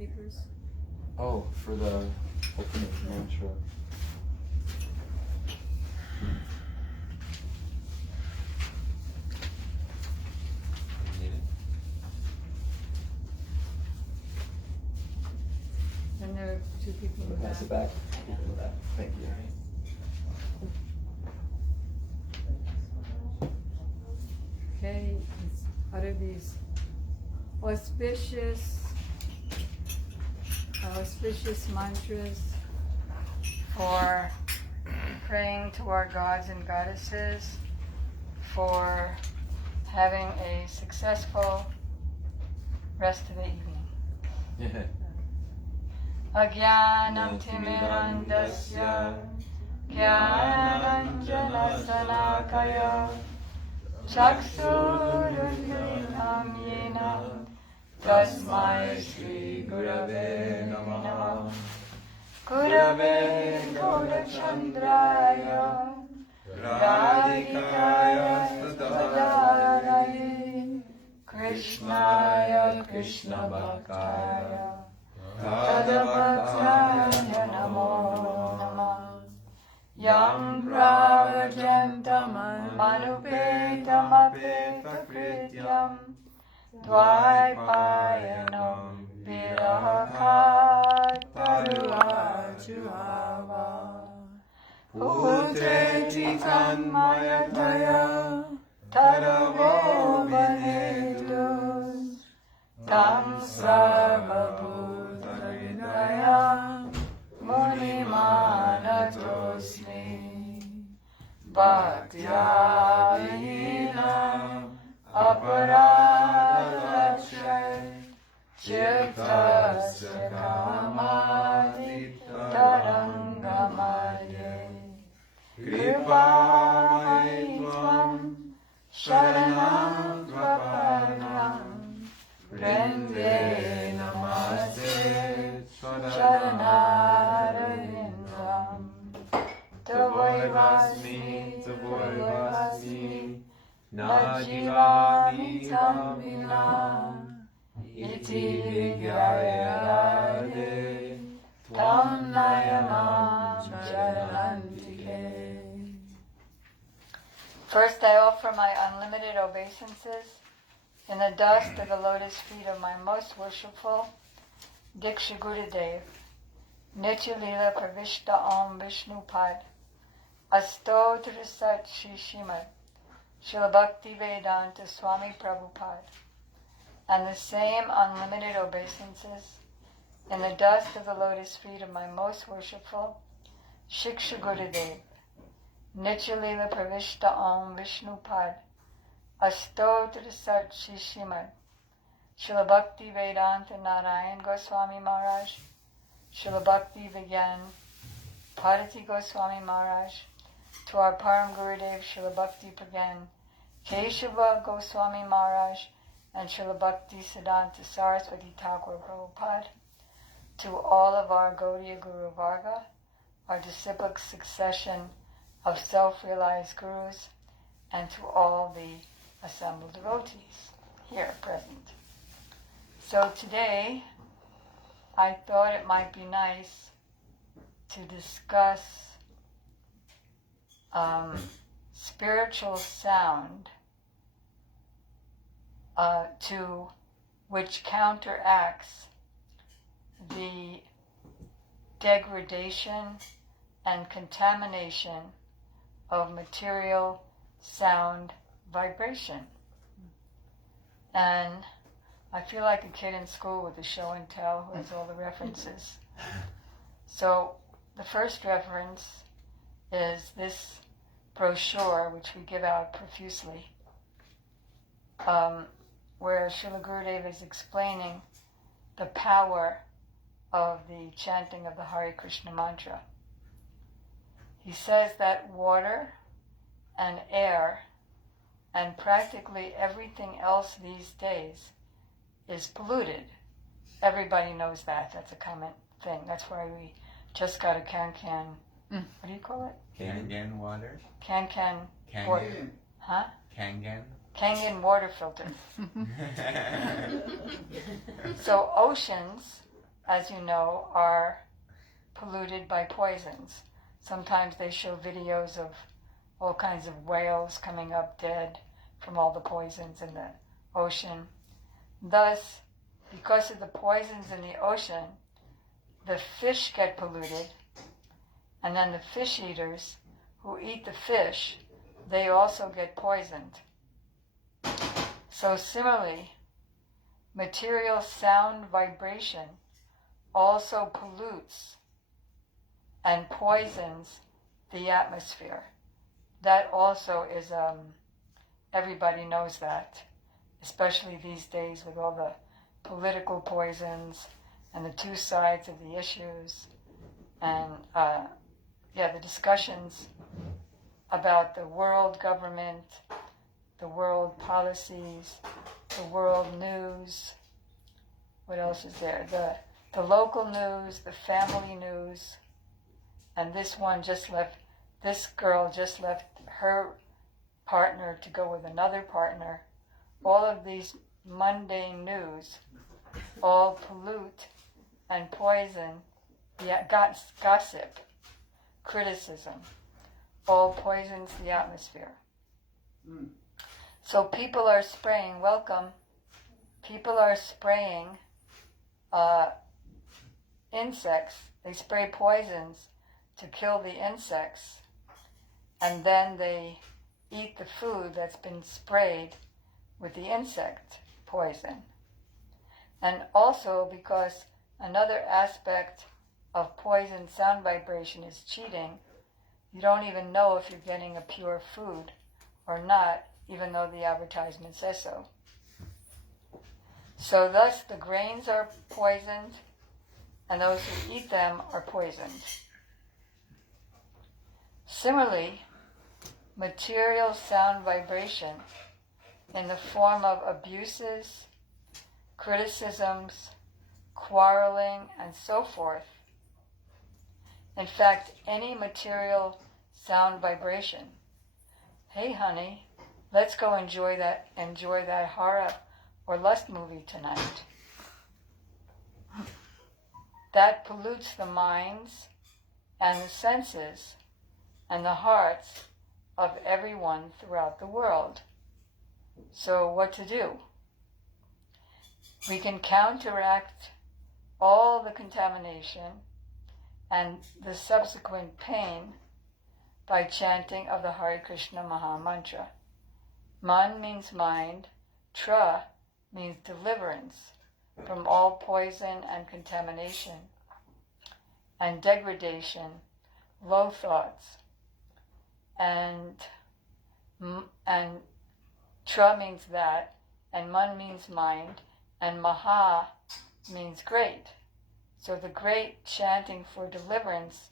papers? Oh, for the opening mantra. And there are two people in the Pass back. it back. People in the back. Thank you. Okay, let's utter these auspicious mantras for praying to our gods and goddesses, for having a successful rest of the evening. Yeah. Ajnanam timirandasya jnananjana salakaya chaksurunmilitam yena tasmai Shri Gurave Namaha. Gurave Gaurachandraya Radhikaya Tadaraye Krishnaya Krishna Bhaktaya Tadabhaktaya Namo Namah. Yam Pravajantam Manupetam Apeta Krityam Dvaipayanam Virahat Paruvajuhava Putreti Tanmayataya Taravo Vanetus Tam Sarvabhutaridaya Munimanatosmi Bhaktya Aparadakshay Chittasya Kamadi Tarangamadye Kripamaitvam Sharanam Prapadanam Prende Namaste Sharanarayindram Tavoivasmi Najivami Tamvina Iti Vigyayade Tam Nayanam Charantike. First, I offer my unlimited obeisances in the dust of the lotus feet of my most worshipful Diksha Gurudev, Nitya Lila Pravishta Om Vishnu Pad, Astotra Sat Shri Shrimad, Srila Bhakti Vedanta Swami Prabhupada, and the same unlimited obeisances in the dust of the lotus feet of my most worshipful Shiksha Gurudev, Nitya Lila Pravishta Om Vishnu Pad, Astotra Sat Shri Shrimad, Srila Bhakti Vedanta Narayan Goswami Maharaj, Srila Bhakti Vigyan Bharati Goswami Maharaj, to our Param Gurudev Srila Bhakti Pragyan Keshava Goswami Maharaj, and Srila Bhakti Siddhanta Saraswati Thakur Prabhupada, to all of our Gaudiya Guru Varga, our disciplic succession of self-realized gurus, and to all the assembled devotees here present. So today, I thought it might be nice to discuss spiritual sound to which counteracts the degradation and contamination of material sound vibration. And I feel like a kid in school with a show and tell who has all the references. So the first reference is this brochure, which we give out profusely, where Srila Gurudev is explaining the power of the chanting of the Hare Krishna mantra. He says that water and air and practically everything else these days is polluted. Everybody knows that. That's a common thing. That's why we just got a can. What do you call it? Kangen water. Can water. Huh? Kangen water filter. So oceans as you know, are polluted by poisons. Sometimes they show videos of all kinds of whales coming up dead from all the poisons in the ocean. Thus, because of the poisons in the ocean, the fish get polluted, and then the fish eaters who eat the fish, they also get poisoned. So similarly, material sound vibration also pollutes and poisons the atmosphere. That also is, everybody knows that, especially these days with all the political poisons and the two sides of the issues, and the discussions about the world government, the world policies, the world news. What else is there? The local news, the family news, and this girl just left her partner to go with another partner. All of these mundane news all pollute and poison the gossip, criticism, all poisons the atmosphere. So people are spraying insects. They spray poisons to kill the insects, and then they eat the food that's been sprayed with the insect poison. And also because another aspect of poison sound vibration is cheating. You don't even know if you're getting a pure food or not, even though the advertisement says so. So thus the grains are poisoned, and those who eat them are poisoned. Similarly, material sound vibration in the form of abuses, criticisms, quarreling, and so forth. In fact, any material sound vibration. Hey honey, let's go enjoy that horror or lust movie tonight. That pollutes the minds and the senses and the hearts of everyone throughout the world. So what to do? We can counteract all the contamination and the subsequent pain by chanting of the Hare Krishna Maha Mantra. Man means mind, tra means deliverance from all poison and contamination and degradation, low thoughts, and tra means that, and man means mind, and Maha means great. So the great chanting for deliverance,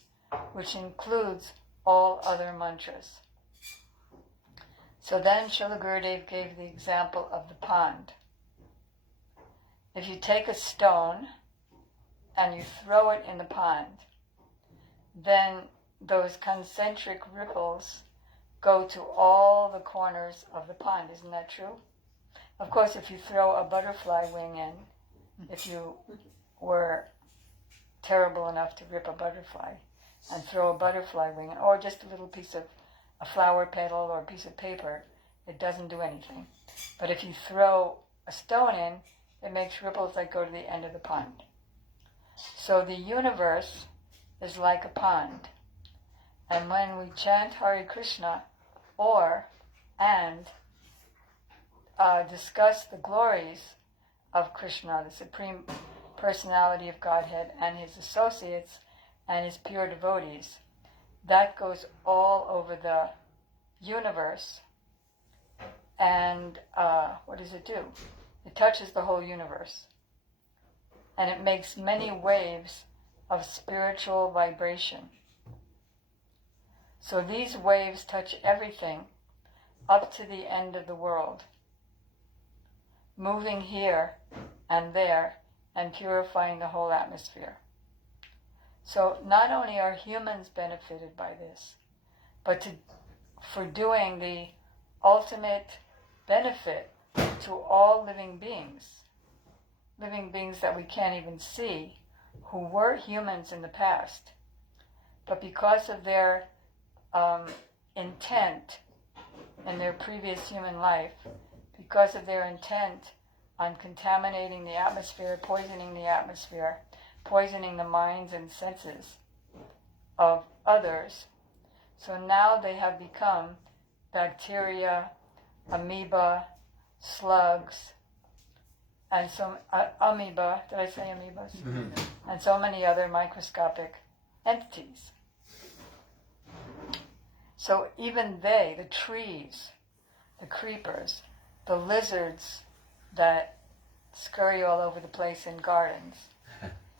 which includes all other mantras. So then Srila Gurudev gave the example of the pond. If you take a stone and you throw it in the pond, then those concentric ripples go to all the corners of the pond. Isn't that true? Of course, if you throw a butterfly wing in, if you were terrible enough to rip a butterfly and throw a butterfly wing, or just a little piece of a flower petal or a piece of paper, it doesn't do anything. But if you throw a stone in, it makes ripples that go to the end of the pond. So the universe is like a pond. And when we chant Hare Krishna and discuss the glories of Krishna, the Supreme Personality of Godhead, and his associates and his pure devotees, that goes all over the universe. And what does it do? It touches the whole universe. And it makes many waves of spiritual vibration. So these waves touch everything up to the end of the world, moving here and there and purifying the whole atmosphere. So not only are humans benefited by this, but for doing the ultimate benefit to all living beings that we can't even see who were humans in the past, but because of their intent in their previous human life, because of their intent on contaminating the atmosphere, poisoning the minds and senses of others. So now they have become bacteria, amoeba, slugs, and some amoeba, did I say amoebas? Mm-hmm. And so many other microscopic entities. So even they, the trees, the creepers, the lizards that scurry all over the place in gardens,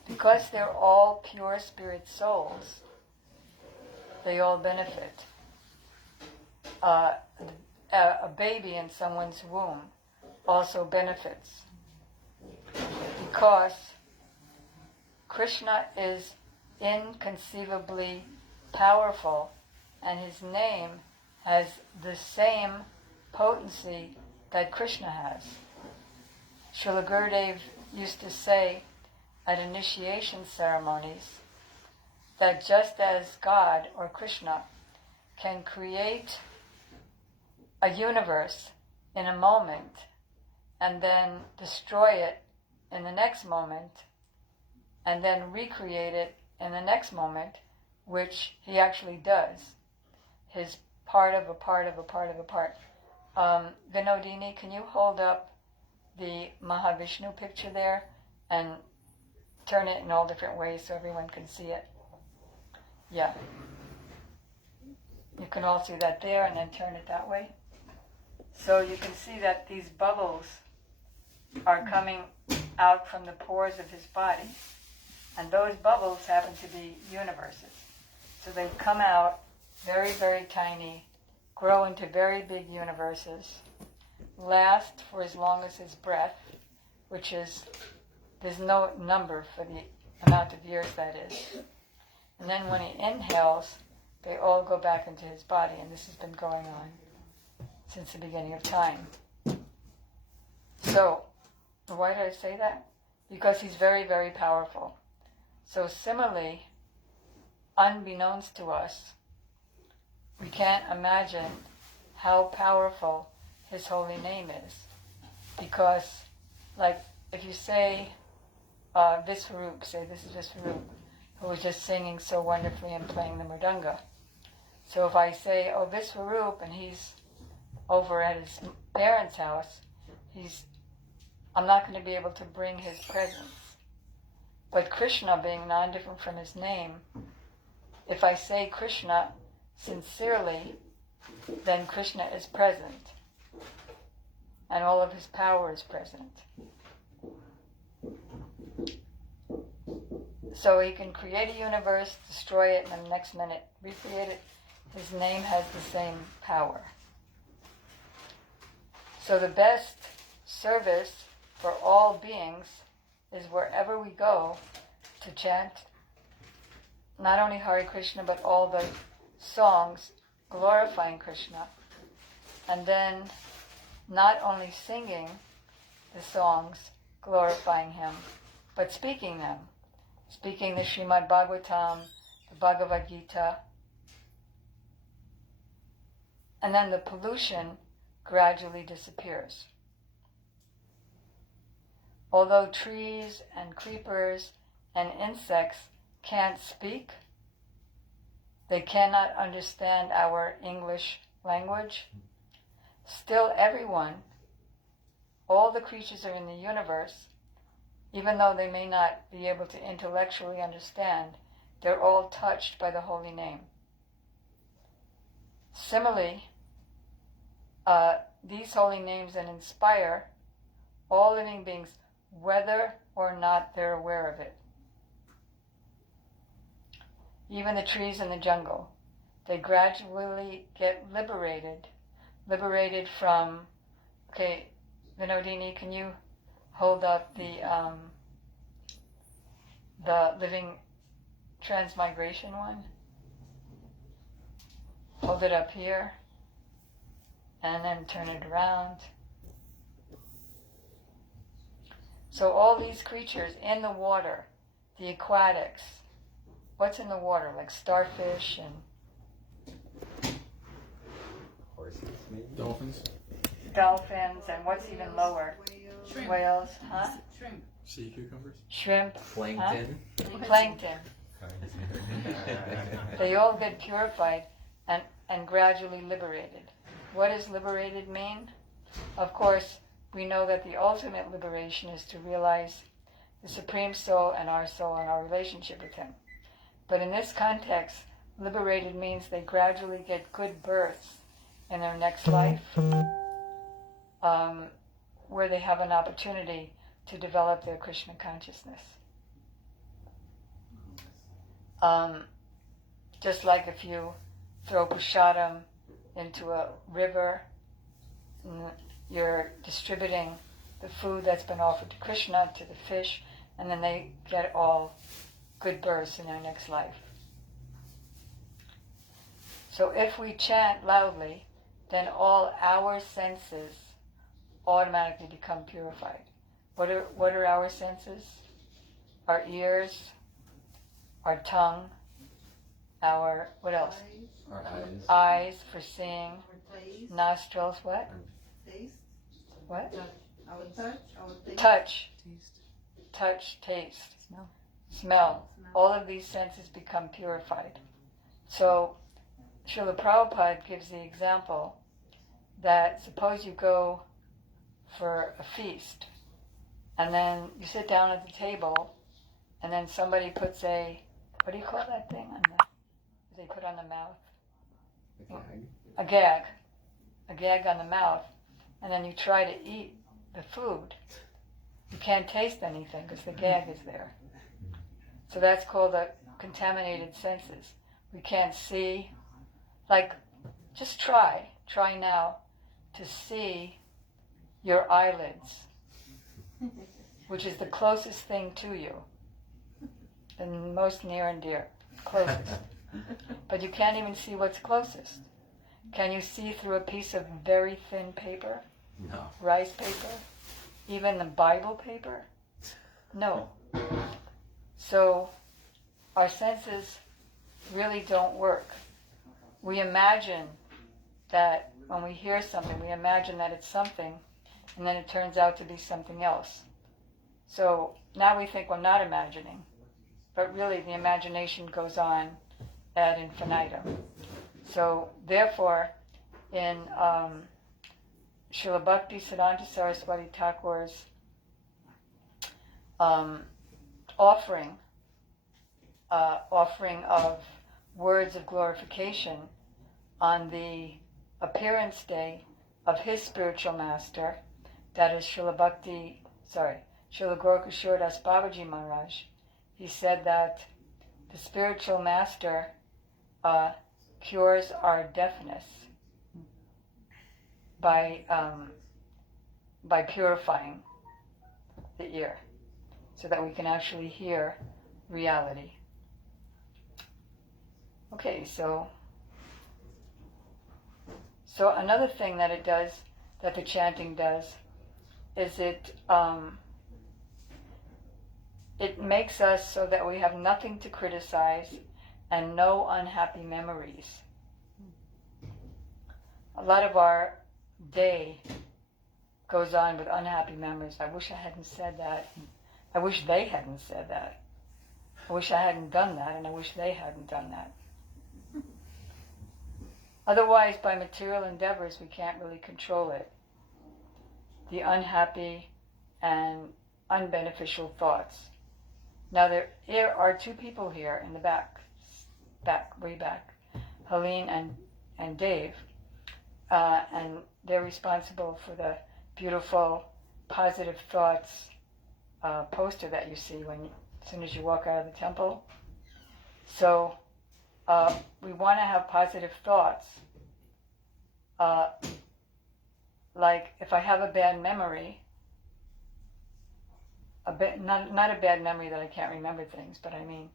because they're all pure spirit souls, they all benefit. A baby in someone's womb also benefits, because Krishna is inconceivably powerful, and his name has the same potency that Krishna has. Srila Gurudev used to say at initiation ceremonies that just as God or Krishna can create a universe in a moment and then destroy it in the next moment and then recreate it in the next moment, which he actually does. His part of a part of a part of a part. Vinodini, can you hold up the Mahavishnu picture there and turn it in all different ways so everyone can see it? Yeah. You can all see that there and then turn it that way. So you can see that these bubbles are coming out from the pores of his body. And those bubbles happen to be universes. So they come out very, very tiny, grow into very big universes, last for as long as his breath, which is, there's no number for the amount of years that is. And then when he inhales, they all go back into his body, and this has been going on since the beginning of time. So, why did I say that? Because he's very, very powerful. So similarly, unbeknownst to us, we can't imagine how powerful his holy name is. Because, like, if you say Visvarup, say this is Visvarup, who was just singing so wonderfully and playing the mridanga. So if I say, oh, Visvarup, and he's over at his parents' house, I'm not going to be able to bring his presence. But Krishna, being non-different from his name, if I say Krishna sincerely, then Krishna is present, and all of his power is present. So he can create a universe, destroy it, and the next minute recreate it. His name has the same power. So the best service for all beings is wherever we go to chant not only Hare Krishna, but all the songs glorifying Krishna, and then not only singing the songs glorifying him, but speaking them. Speaking the Srimad Bhagavatam, the Bhagavad Gita, and then the pollution gradually disappears. Although trees and creepers and insects can't speak, they cannot understand our English language, still everyone, all the creatures are in the universe, even though they may not be able to intellectually understand, they're all touched by the holy name. Similarly, these holy names then inspire all living beings, whether or not they're aware of it. Even the trees in the jungle, they gradually get liberated from, okay, Vinodini, can you hold up the living transmigration one? Hold it up here, and then turn it around. So all these creatures in the water, the aquatics. What's in the water? Like starfish and Horses, maybe? Dolphins. dolphins, and what's even lower? Shrimp. Whales, huh? Shrimp. Sea cucumbers. Shrimp, Plankton. huh? Plankton. They all get purified and gradually liberated. What does liberated mean? Of course, we know that the ultimate liberation is to realize the Supreme Soul and our relationship with Him. But in this context, liberated means they gradually get good births in their next life, where they have an opportunity to develop their Krishna consciousness. Just like if you throw prasadam into a river, you're distributing the food that's been offered to Krishna, to the fish, and then they get all good births in their next life. So if we chant loudly, then all our senses automatically become purified. What are our senses? Our ears, our tongue, our, what else? Our eyes. Eyes for seeing, Our taste. nostrils, what? Taste. What? Our touch. Our taste. Touch, taste, smell. All of these senses become purified. So Srila Prabhupada gives the example that suppose you go for a feast and then you sit down at the table and then somebody puts what do you call that thing they put on the mouth? A gag. A gag on the mouth, and then you try to eat the food. You can't taste anything because the gag is there. So that's called the contaminated senses. We can't see. Like, just try now to see your eyelids, which is the closest thing to you, the most near and dear, closest. But you can't even see what's closest. Can you see through a piece of very thin paper? No. Rice paper? Even the Bible paper? No. So our senses really don't work. We imagine that when we hear something, we imagine that it's something, and then it turns out to be something else. So now we think we're not imagining, but really the imagination goes on ad infinitum. So therefore, in Srila Bhakti Siddhanta Saraswati Thakur's offering of words of glorification on the appearance day of his spiritual master, that is Srila Gorkishore Das Babaji Maharaj, he said that the spiritual master cures our deafness by purifying the ear so that we can actually hear reality. Okay, so another thing that it does, that the chanting does, is it makes us so that we have nothing to criticize and no unhappy memories. A lot of our day goes on with unhappy memories. I wish I hadn't said that. I wish they hadn't said that. I wish I hadn't done that, and I wish they hadn't done that. Otherwise, by material endeavors, we can't really control it. The unhappy and unbeneficial thoughts. Now, there are two people here in the way back, Helene and Dave, and they're responsible for the beautiful positive thoughts poster that you see as soon as you walk out of the temple. So we want to have positive thoughts. Like if I have a bad memory, not a bad memory that I can't remember things, but I mean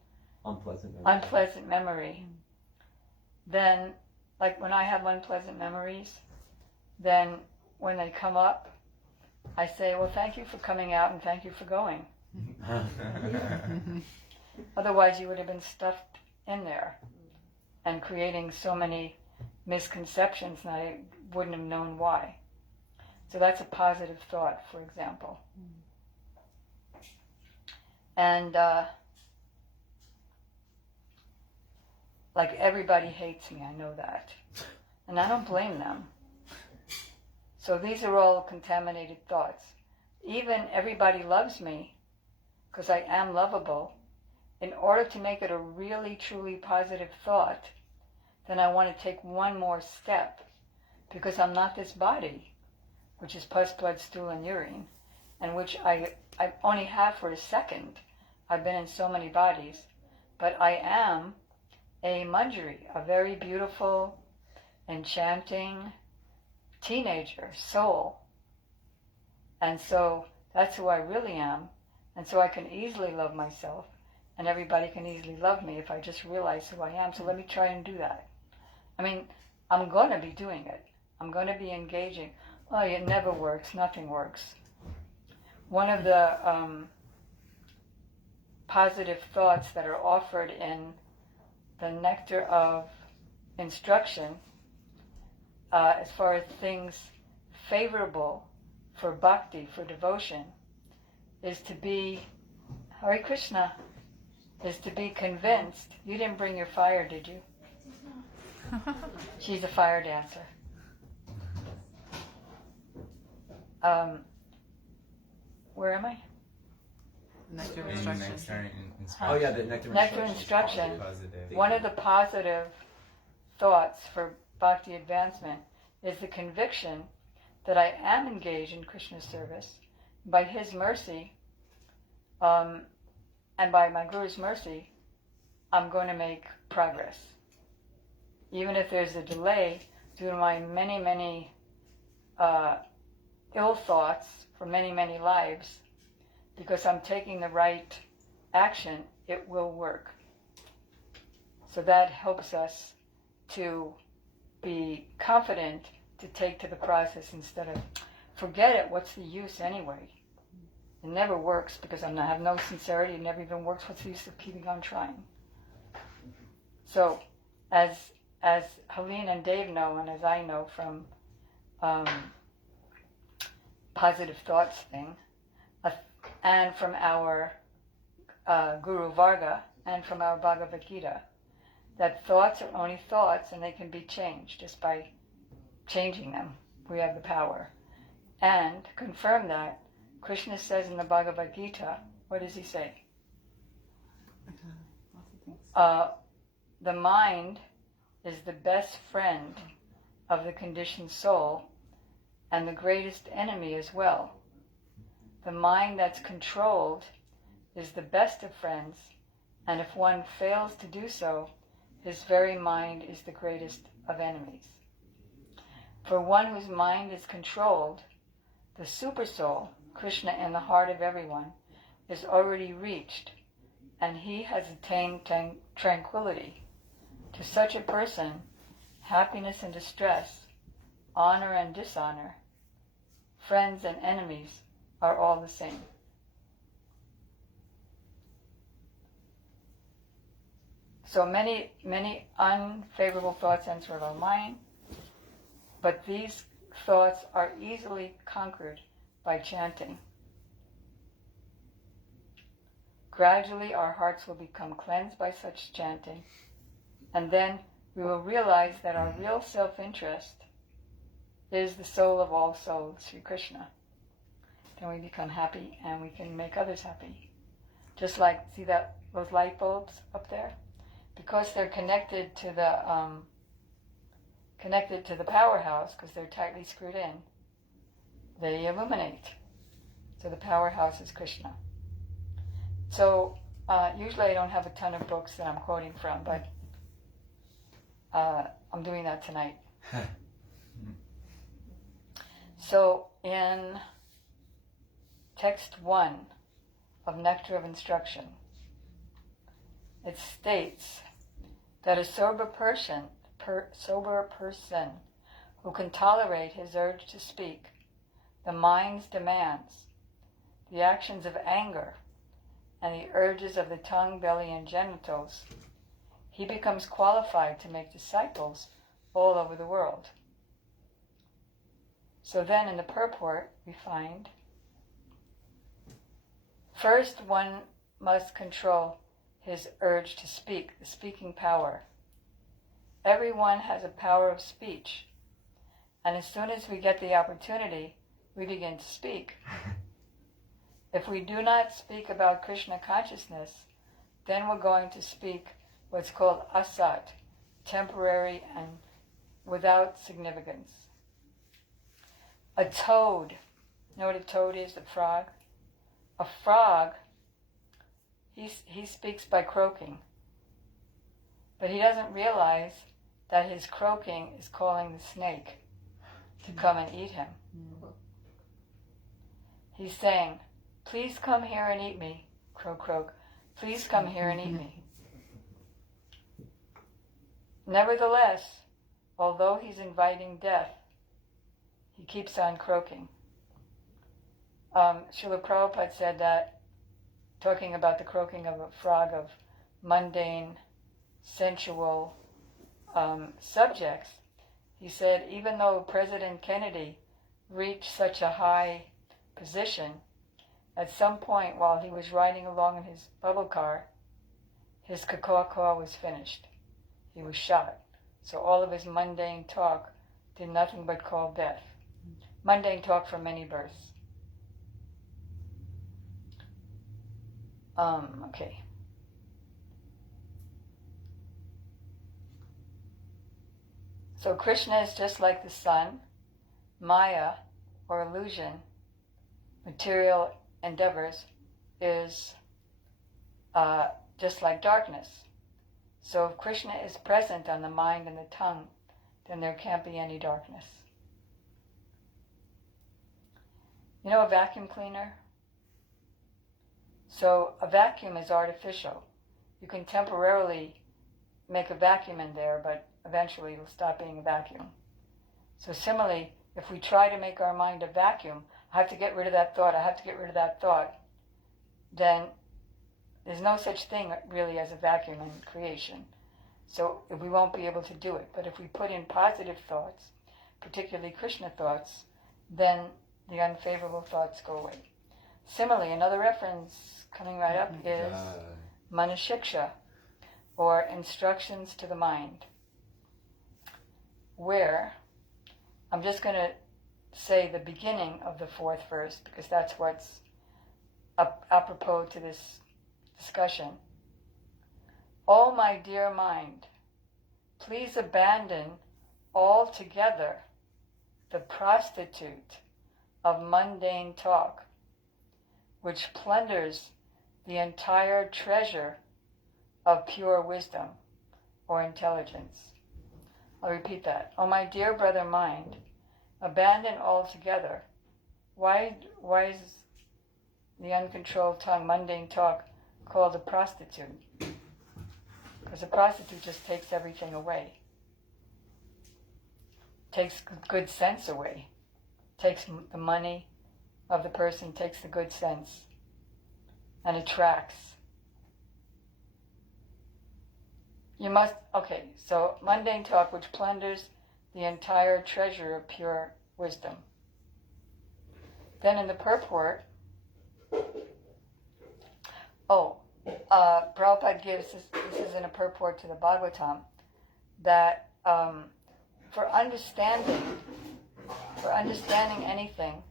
unpleasant memory. Then, like when I have unpleasant memories, then when they come up, I say, well, thank you for coming out and thank you for going. Otherwise, you would have been stuffed in there and creating so many misconceptions, and I wouldn't have known why. So that's a positive thought, for example. And like everybody hates me, I know that. And I don't blame them. So these are all contaminated thoughts. Even everybody loves me, because I am lovable. In order to make it a really, truly positive thought, then I want to take one more step, because I'm not this body, which is pus, blood, stool, and urine, and which I only have for a second. I've been in so many bodies, but I am a Manjari, a very beautiful, enchanting teenager, soul. And so that's who I really am, and so I can easily love myself, and everybody can easily love me if I just realize who I am. So let me try and do that. I mean, I'm going to be doing it. I'm going to be engaging. Oh, it never works. Nothing works. One of the positive thoughts that are offered in the nectar of instruction, as far as things favorable for bhakti, for devotion, is to be, Hare Krishna, is to be convinced. You didn't bring your fire, did you? She's a fire dancer. Where am I? Nectar of instruction. Oh yeah, the nectar instruction. One of the positive thoughts for bhakti advancement is the conviction that I am engaged in Krishna's service. By his mercy, and by my Guru's mercy, I'm going to make progress. Even if there's a delay due to my many, many ill thoughts for many, many lives, because I'm taking the right action, it will work. So that helps us to be confident to take to the process instead of, forget it, what's the use anyway? It never works because I have no sincerity, it never even works, what's the use of keeping on trying? So, as Helene and Dave know, and as I know from positive thoughts thing, and from our Guru Varga, and from our Bhagavad Gita, that thoughts are only thoughts and they can be changed just by changing them. We have the power. And to confirm that, Krishna says in the Bhagavad Gita, what does he say? The mind is the best friend of the conditioned soul and the greatest enemy as well. The mind that's controlled is the best of friends, and if one fails to do so, his very mind is the greatest of enemies. For one whose mind is controlled, the supersoul, Krishna in the heart of everyone, is already reached, and he has attained tranquility. To such a person, happiness and distress, honor and dishonor, friends and enemies are all the same. So many, many unfavorable thoughts enter our mind, but these thoughts are easily conquered by chanting. Gradually our hearts will become cleansed by such chanting, and then we will realize that our real self-interest is the soul of all souls, Sri Krishna. Then we become happy and we can make others happy. Just like, see those light bulbs up there? Because they're connected to the powerhouse, because they're tightly screwed in, they illuminate. So the powerhouse is Krishna. So usually I don't have a ton of books that I'm quoting from, but I'm doing that tonight. So in text 1 of Nectar of Instruction, it states that a sober person who can tolerate his urge to speak, the mind's demands, the actions of anger, and the urges of the tongue, belly, and genitals, he becomes qualified to make disciples all over the world. So then in the purport we find, first one must control his urge to speak, the speaking power. Everyone has a power of speech, and as soon as we get the opportunity, we begin to speak. If we do not speak about Krishna consciousness, then we're going to speak what's called asat, temporary and without significance. A toad, you know what a toad is, a frog? A frog, he speaks by croaking, but he doesn't realize that his croaking is calling the snake to come and eat him. He's saying, please come here and eat me, croak, croak. Please come here and eat me. Nevertheless, although he's inviting death, he keeps on croaking. Srila Prabhupada said that, talking about the croaking of a frog of mundane, sensual subjects, he said even though President Kennedy reached such a high position, at some point while he was riding along in his bubble car, his caw was finished. He was shot. So all of his mundane talk did nothing but call death. Mundane talk from many births. Okay. So Krishna is just like the sun, Maya, or illusion, material endeavors, is just like darkness. So if Krishna is present on the mind and the tongue, then there can't be any darkness. You know a vacuum cleaner? So a vacuum is artificial. You can temporarily make a vacuum in there, but eventually it'll stop being a vacuum. So similarly, if we try to make our mind a vacuum, I have to get rid of that thought, I have to get rid of that thought, then there's no such thing really as a vacuum in creation. So we won't be able to do it. But if we put in positive thoughts, particularly Krishna thoughts, then the unfavorable thoughts go away. Similarly, another reference coming right up is Manashiksha, or instructions to the mind, where I'm just going to say the beginning of the fourth verse, because that's what's apropos to this discussion. O my dear mind, please abandon altogether the prostitute of mundane talk, which plunders the entire treasure of pure wisdom or intelligence. I'll repeat that. O my dear brother mind, abandon altogether. Why is the uncontrolled tongue, mundane talk, called a prostitute? Because a prostitute just takes everything away. Takes good sense away. Takes the money of the person, takes the good sense, and attracts. So mundane talk which plunders the entire treasure of pure wisdom. Then in the purport, Prabhupada gives, this is in a purport to the Bhagavatam, that for understanding anything,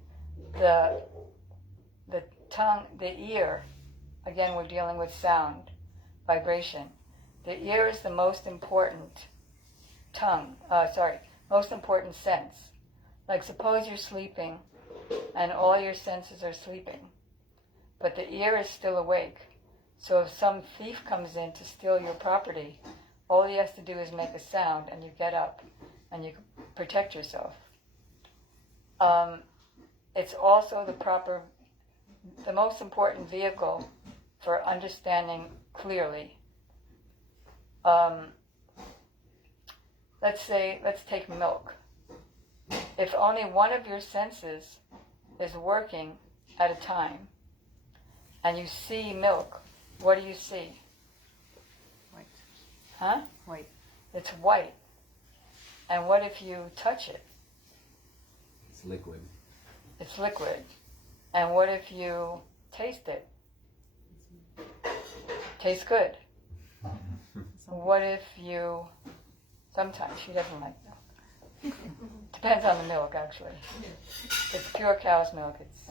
the tongue, the ear, again we're dealing with sound, vibration. The ear is the most important most important sense. Like suppose you're sleeping and all your senses are sleeping, but the ear is still awake. So if some thief comes in to steal your property, all he has to do is make a sound and you get up and you protect yourself. It's also the most important vehicle for understanding clearly. Let's take milk. If only one of your senses is working at a time, and you see milk What do you see? White. Huh? White. It's white. And what if you touch it? It's liquid. It's liquid. And what if you taste it? Tastes good. What if you... Sometimes she doesn't like milk. Depends on the milk, actually. If it's pure cow's milk. It's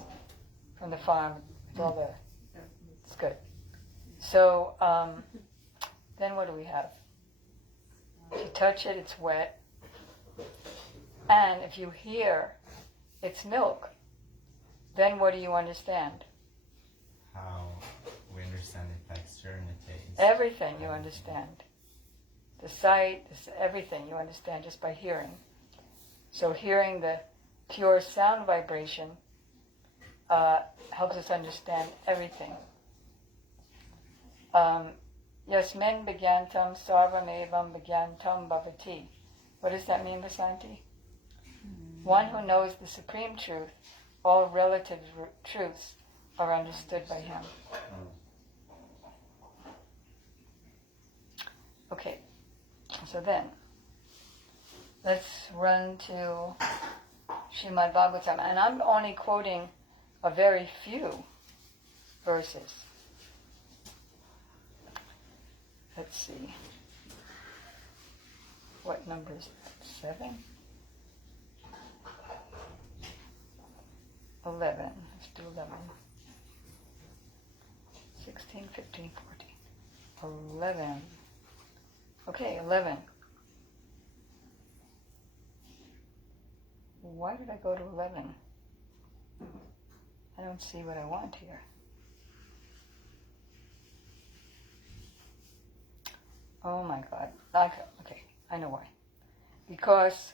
from the farm. It's all there. It's good. So, then what do we have? If you touch it, it's wet. And if you hear it's milk, then what do you understand? How we understand the texture and the taste. Everything you understand. The sight, everything you understand just by hearing. So hearing the pure sound vibration helps us understand everything. Yasmin bhagyantam sarvam evam bhagyantam bhavati. What does that mean, Vasanti? One who knows the supreme truth, all relative truths are understood by him. Okay, so then, let's run to Srimad Bhagavatam. And I'm only quoting a very few verses. Let's see. What number is that? 7? 11. Let's do 11. 16, 15, 14. 11. Okay, 11. Why did I go to 11? I don't see what I want here. Oh my God. Okay, I know why. Because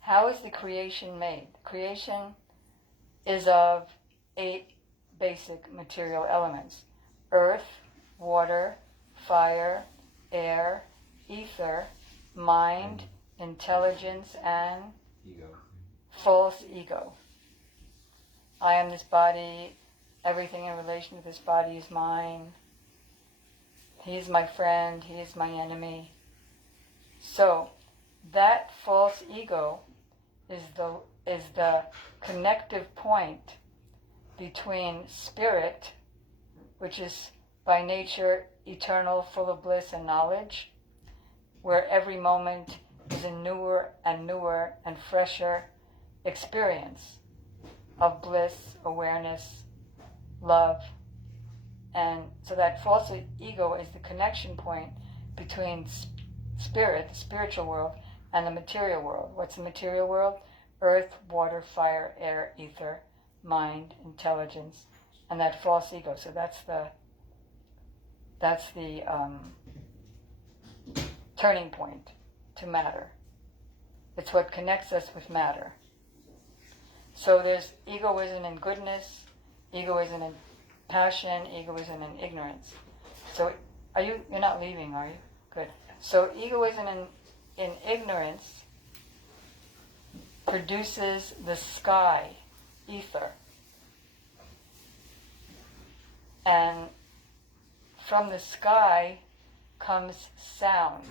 how is the creation made? Creation is of 8 basic material elements. Earth, water, fire, air, ether, mind, intelligence, and Ego. false ego. I am this body, everything in relation to this body is mine. He is my friend, he is my enemy. So, that false ego is the connective point between spirit, which is by nature eternal, full of bliss and knowledge, where every moment is a newer and fresher experience of bliss, awareness, love. And so that false ego is the connection point between spirit, the spiritual world, and the material world. What's the material world? Earth, water, fire, air, ether, mind, intelligence, and that false ego. So that's the turning point to matter. It's what connects us with matter. So there's egoism in goodness, egoism in passion, egoism in ignorance. So you're not leaving, are you? Good. So egoism in ignorance produces the sky, ether. And from the sky comes sound.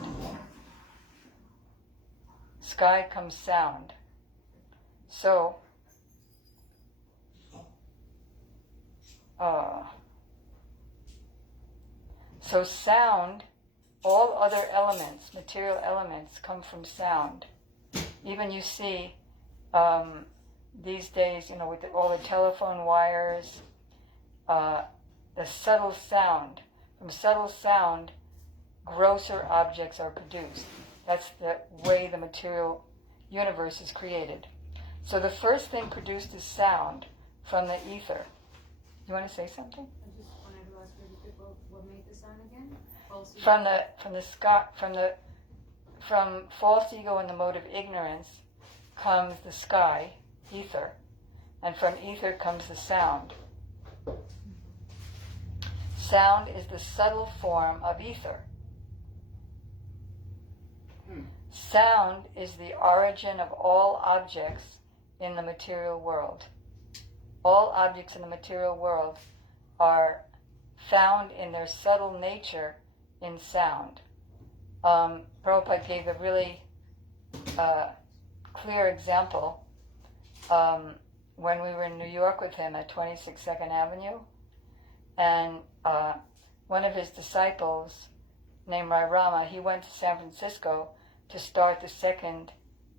Sky comes sound. So, sound, all other elements, material elements, come from sound. Even you see these days, with all the telephone wires, the subtle sound. From subtle sound, grosser objects are produced. That's the way the material universe is created. So the first thing produced is sound from the ether. You want to say something? I just wanted to ask you what made the sound again? False ego? From false ego and the mode of ignorance comes the sky, ether, and from ether comes the sound. Sound is the subtle form of ether. Sound is the origin of all objects in the material world. All objects in the material world are found in their subtle nature in sound. Prabhupada gave a really clear example when we were in New York with him at 26 2nd Avenue, and one of his disciples named Rai Rama, he went to San Francisco to start the second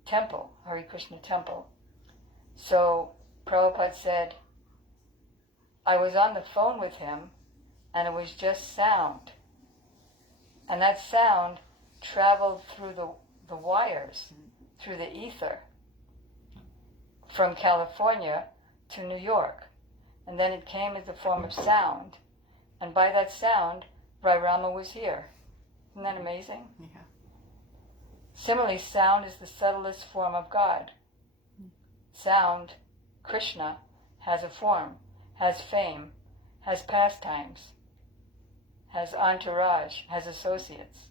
temple, Hare Krishna temple. So Prabhupada said, I was on the phone with him and it was just sound. And that sound traveled through the wires, through the ether, from California to New York. And then it came as the form of sound. And by that sound, Rai Rama was here. Isn't that amazing? Yeah. Similarly, sound is the subtlest form of God. Sound, Krishna, has a form, has fame, has pastimes, has entourage, has associates.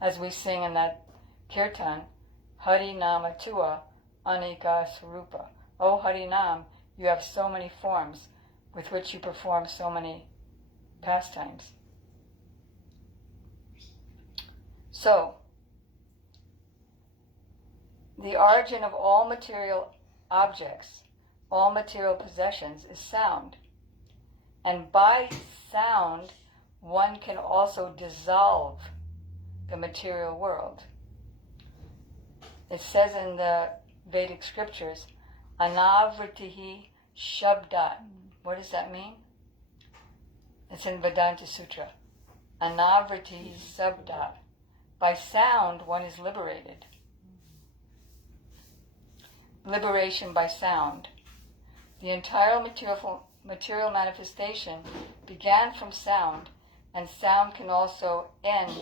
As we sing in that kirtan, Hari Nama Tua Anika Swarupa. Oh Harinam, you have so many forms with which you perform so many pastimes. So, the origin of all material objects, all material possessions, is sound. And by sound, one can also dissolve the material world. It says in the Vedic scriptures, Anavritihi Shabdat. What does that mean? It's in Vedanta Sutra. Anavritihi Shabdat. By sound, one is liberated. Liberation by sound. The entire material manifestation began from sound, and sound can also end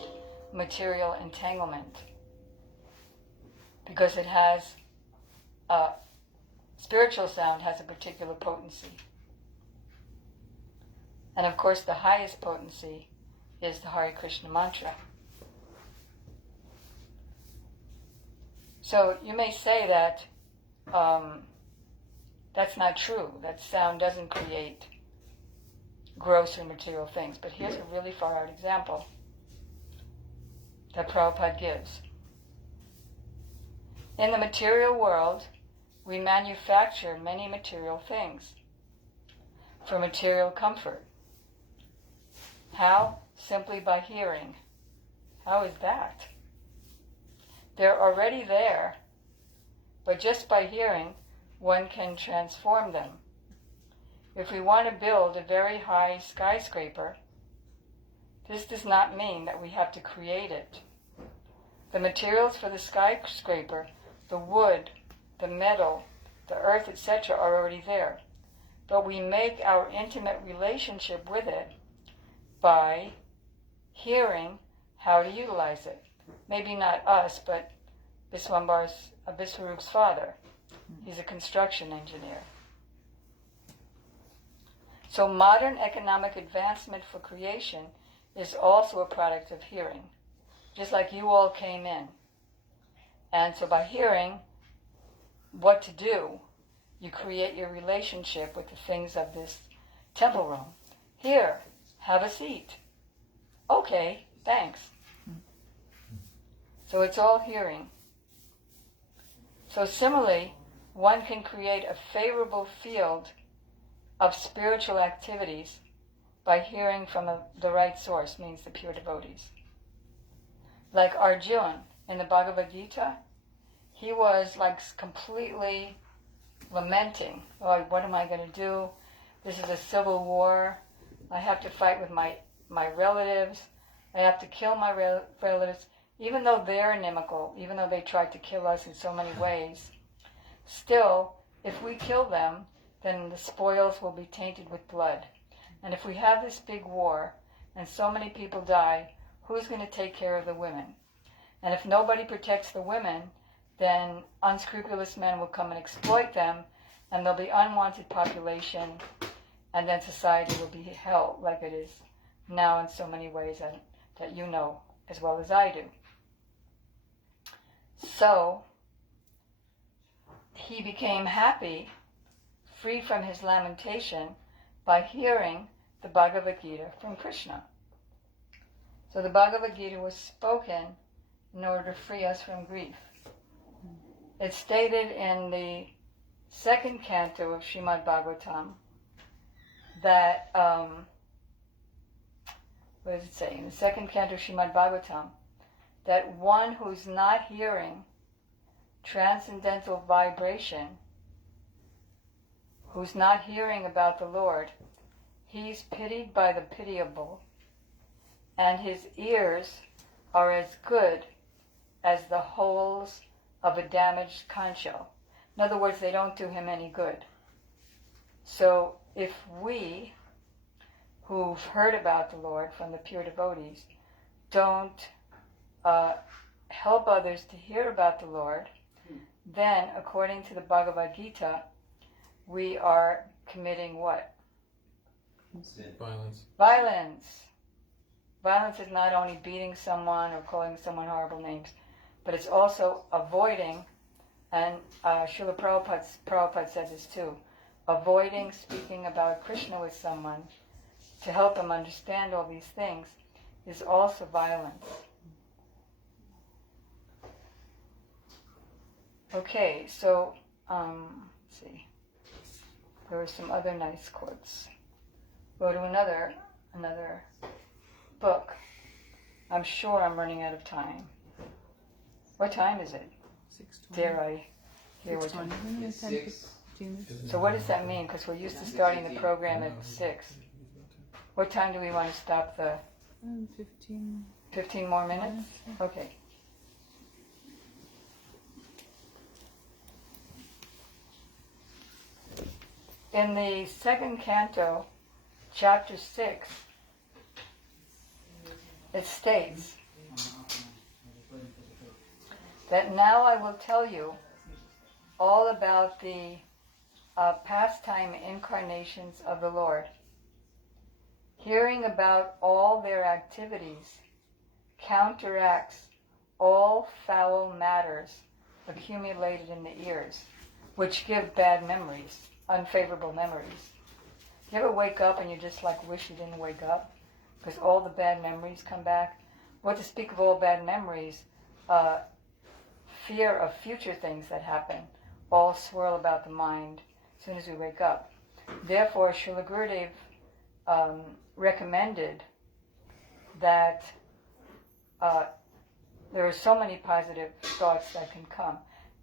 material entanglement, because it has spiritual sound has a particular potency. And of course the highest potency is the Hare Krishna mantra. So you may say that that's not true, that sound doesn't create gross or material things. But here's a really far out example that Prabhupada gives. In the material world, we manufacture many material things for material comfort. How? Simply by hearing. How is that? They're already there, but just by hearing, one can transform them. If we want to build a very high skyscraper, this does not mean that we have to create it. The materials for the skyscraper, the wood, the metal, the earth, etc., are already there. But we make our intimate relationship with it by hearing how to utilize it. Maybe not us, but Biswarup's father. He's a construction engineer. So modern economic advancement for creation is also a product of hearing, just like you all came in. And so by hearing what to do, you create your relationship with the things of this temple room. Here, have a seat. Okay, thanks. So it's all hearing. So similarly, one can create a favorable field of spiritual activities by hearing from the right source, means the pure devotees. Like Arjuna in the Bhagavad Gita, he was like completely lamenting, oh, what am I going to do? This is a civil war. I have to fight with my relatives. I have to kill my relatives. Even though they're inimical, even though they tried to kill us in so many ways, still, if we kill them, then the spoils will be tainted with blood. And if we have this big war, and so many people die, who's going to take care of the women? And if nobody protects the women, then unscrupulous men will come and exploit them, and there'll be unwanted population, and then society will be hell like it is now in so many ways that you know as well as I do. So, he became happy, free from his lamentation, by hearing the Bhagavad Gita from Krishna. So the Bhagavad Gita was spoken in order to free us from grief. It's stated in the second canto of Srimad Bhagavatam that, what does it say? In the second canto of Srimad Bhagavatam, that one who's not hearing transcendental vibration, who's not hearing about the Lord, he's pitied by the pitiable, and his ears are as good as the holes of a damaged conch shell. In other words, they don't do him any good. So if we, who've heard about the Lord from the pure devotees, don't help others to hear about the Lord, then, according to the Bhagavad Gita, we are committing what? Violence. Violence. Violence is not only beating someone or calling someone horrible names, but it's also avoiding, and Srila Prabhupada said this too, avoiding speaking about Krishna with someone to help him understand all these things is also violence. Okay, so, let's see. There were some other nice quotes. Go to another book. I'm sure I'm running out of time. What time is it? 6:20. Dare I hear what 6:20. time? So what does that mean? Because we're used to starting the program at 6. What time do we want to stop the... 15. 15 more minutes? Okay. In the second canto, chapter 6, it states that now I will tell you all about the pastime incarnations of the Lord. Hearing about all their activities counteracts all foul matters accumulated in the ears, which give bad memories, unfavorable memories. You ever wake up and you just wish you didn't wake up because all the bad memories come back? What to speak of all bad memories, fear of future things that happen all swirl about the mind as soon as we wake up. Therefore, Srila Gurudev recommended that there are so many positive thoughts that can come.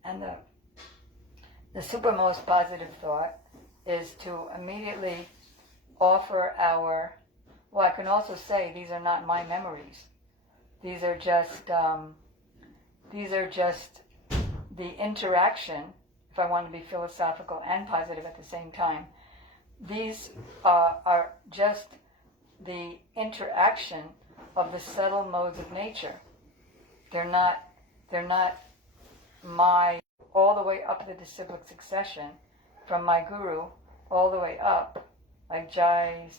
And the supermost positive thought is to immediately offer I can also say these are not my memories. These are just the interaction, if I want to be philosophical and positive at the same time. These are just the interaction of the subtle modes of nature. They're not my, all the way up the disciplic succession, from my guru all the way up, like Jai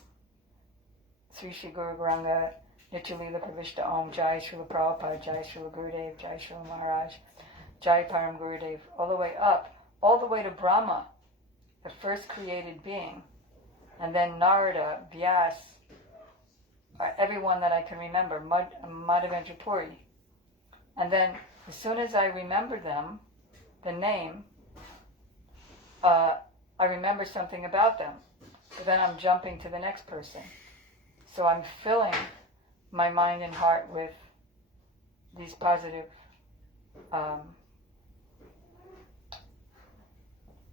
Sri Sri Guru Garanga, Nityalila Pravishta Om, Jai Srila Prabhupada, Jai Srila Gurudev, Jai Srila Maharaj, Jai Param Gurudev, all the way up, all the way to Brahma, the first created being, and then Narada, Vyas, everyone that I can remember, Madhavendra Puri. And then as soon as I remember them, the name, I remember something about them. But then I'm jumping to the next person. So I'm filling my mind and heart with these positive...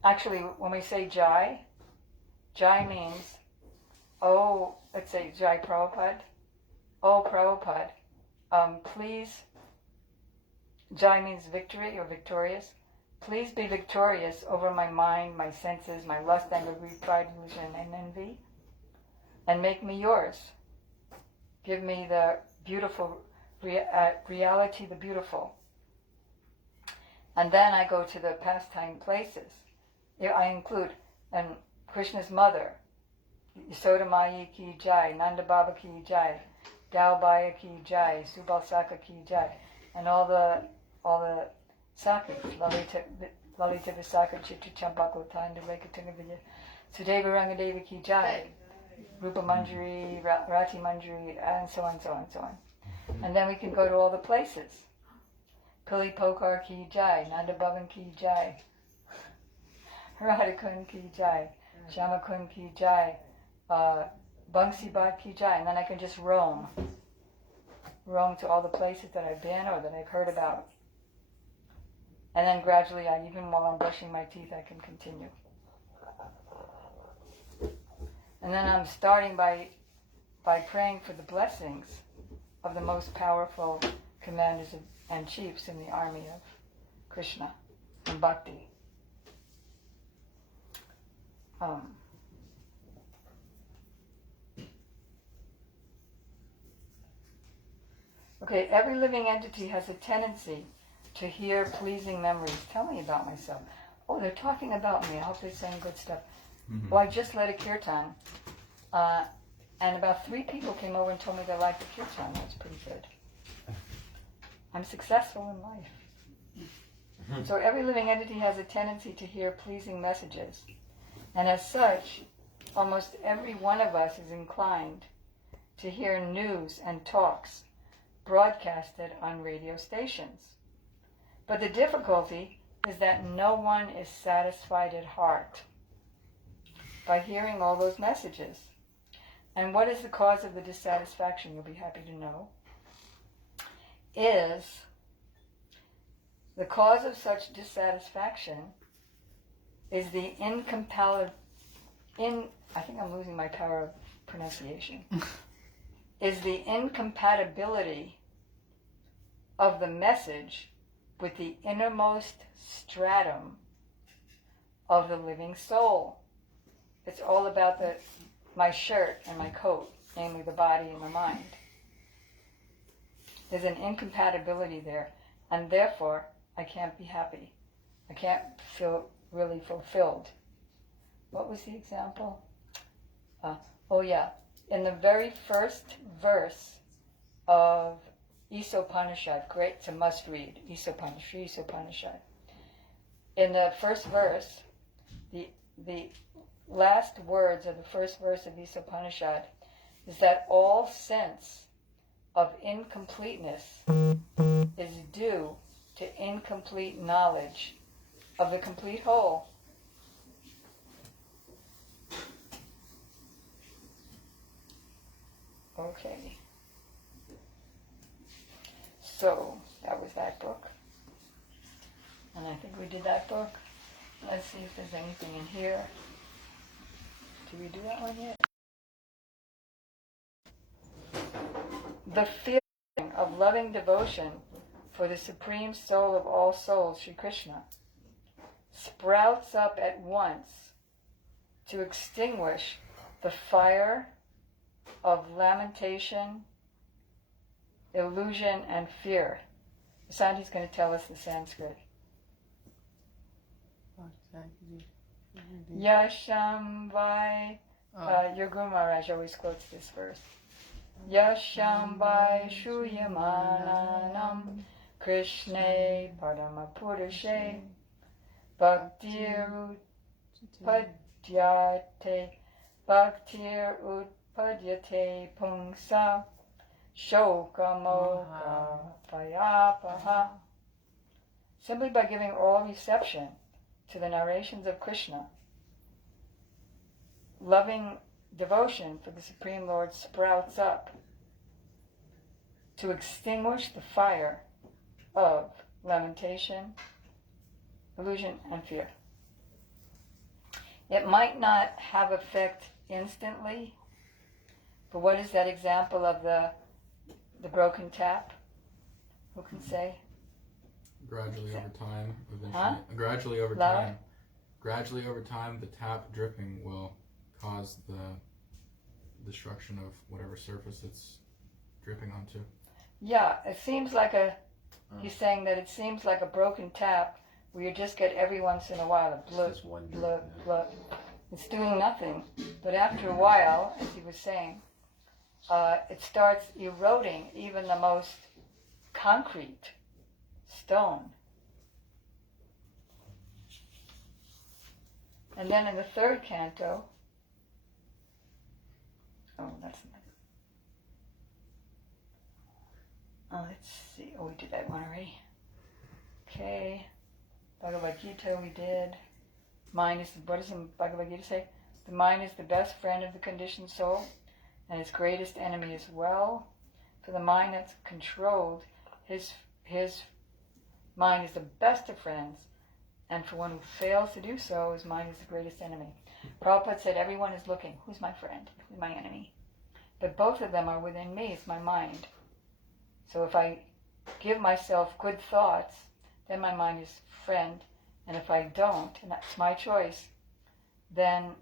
Actually, when we say Jai, Jai means, oh, let's say Jai Prabhupada. Oh, Prabhupada, please, Jai means victory or victorious. Please be victorious over my mind, my senses, my lust, anger, greed, pride, delusion, and envy, and make me yours. Give me the beautiful reality, the beautiful. And then I go to the pastime places. I include Krishna's mother, Yasoda Maya ki jai, Nanda Baba ki jai, Dalbaya ki jai, Subal Saka ki jai, and all the Sakis, Lalita Visaka Chitra Champaka Tanda Vekatunga Vidya, Sudeva Rangadevi ki jai, Rupa Manjari, Rati Manjari, and so on, so on, so on. And then we can go to all the places. Pili Pokar ki jai, Nanda Bhavan ki jai, Radha Kund ki jai, Shama Kund ki jai, Bangsi Bhat ki jai, and then I can just roam to all the places that I've been or that I've heard about. And then gradually, even while I'm brushing my teeth, I can continue. And then I'm starting by praying for the blessings of the most powerful commanders and chiefs in the army of Krishna and Bhakti. Okay, every living entity has a tendency to hear pleasing memories. Tell me about myself. Oh, they're talking about me. I hope they're saying good stuff. Mm-hmm. Well, I just led a kirtan, and about 3 people came over and told me they liked the kirtan. That's pretty good. I'm successful in life. So every living entity has a tendency to hear pleasing messages. And as such, almost every one of us is inclined to hear news and talks broadcasted on radio stations. But the difficulty is that no one is satisfied at heart by hearing all those messages. And what is the cause of the dissatisfaction, you'll be happy to know, is the cause of such dissatisfaction is the I think I'm losing my power of pronunciation, is the incompatibility of the message with the innermost stratum of the living soul. It's all about my shirt and my coat, namely the body and the mind. There's an incompatibility there, and therefore I can't be happy. I can't feel really fulfilled. What was the example? In the very first verse of Isopanishad, great, it's a must read, Isopanishad. In the first verse, the last words of the first verse of Isopanishad is that all sense of incompleteness is due to incomplete knowledge of the complete whole. Okay. So, that was that book. And I think we did that book. Let's see if there's anything in here. Did we do that one yet? The feeling of loving devotion for the Supreme Soul of all souls, Sri Krishna, sprouts up at once to extinguish the fire of lamentation, illusion, and fear. Sandy's going to tell us the Sanskrit. Yashamvai, your Guru Maharaj always quotes this verse. Yashamvai Shuyamananam Krishne Paramapurushe Bhaktir Utpadyate Pungsa Shokamoka Payapaha. Simply by giving all reception to the narrations of Krishna, loving devotion for the Supreme Lord sprouts up to extinguish the fire of lamentation, illusion, and fear. It might not have effect instantly, but what is that example of the broken tap? Who can say? Gradually over time, eventually. Huh? Gradually over Louder? time, the tap dripping will cause the destruction of whatever surface it's dripping onto. Yeah, it seems like he's saying that it seems like a broken tap where you just get every once in a while a blip, Just one blip, drip, blip. It's doing nothing. But after a while, as he was saying, it starts eroding even the most concrete stone. And then in the third canto, Oh, that's not. Oh, let's see. Oh, we did that one already. Okay. Bhagavad Gita we did. Mind is, what does the Bhagavad Gita say? The mind is the best friend of the conditioned soul and its greatest enemy as well. For the mind that's controlled, his mind is the best of friends, and for one who fails to do so, his mind is the greatest enemy. Prabhupada said, everyone is looking. Who's my friend? Who's my enemy? But both of them are within me. It's my mind. So if I give myself good thoughts, then my mind is friend. And if I don't, and that's my choice, then,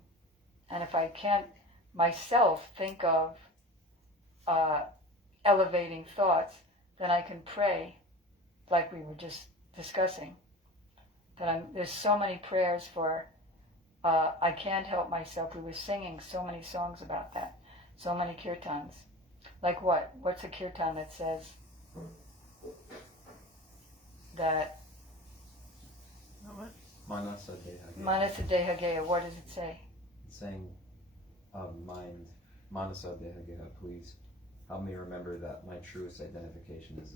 and if I can't myself think of elevating thoughts, then I can pray, like we were just discussing. There's so many prayers for, I can't help myself. We were singing so many songs about that, so many kirtans. Like what? What's a kirtan that says that Manasa Deha. Manasa Dehageya, what does it say? It's saying, mind, Manasa Deha Geha, please help me remember that my truest identification is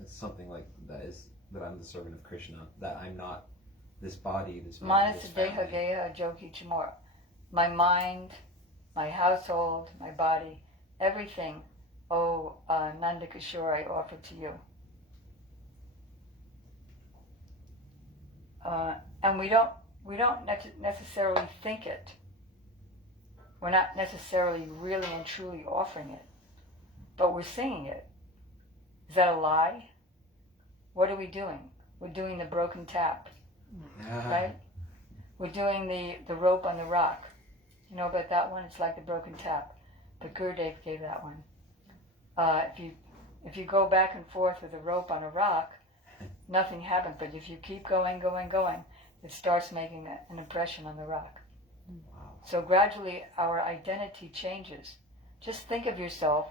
it's something like that, is that I'm the servant of Krishna, that I'm not this body, this mind, Manasa this family. Dehageya Jogi Chamora. My mind, my household, my body, everything, Nanda Kishore, I offer to you. And we don't necessarily think it. We're not necessarily really and truly offering it, but we're singing it. Is that a lie? What are we doing? We're doing the broken tap, right? We're doing the rope on the rock. You know about that one? It's like the broken tap. But Gurudev gave that one. If you go back and forth with a rope on a rock, nothing happens. But if you keep going, it starts making an impression on the rock. Wow. So gradually our identity changes. Just think of yourself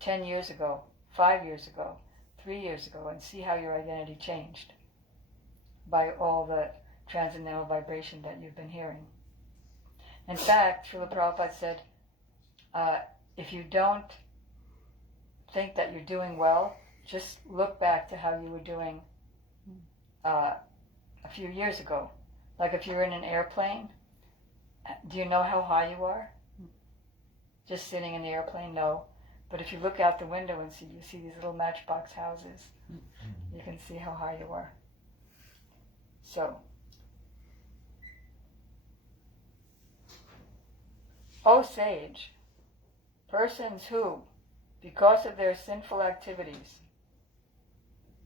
10 years ago, 5 years ago, 3 years ago, and see how your identity changed by all the transcendental vibration that you've been hearing. In fact, Srila Prabhupada said, if you don't think that you're doing well, just look back to how you were doing a few years ago. Like if you're in an airplane, do you know how high you are? Just sitting in the airplane? No. But if you look out the window and you see these little matchbox houses, you can see how high you are. So, O sage, persons who, because of their sinful activities,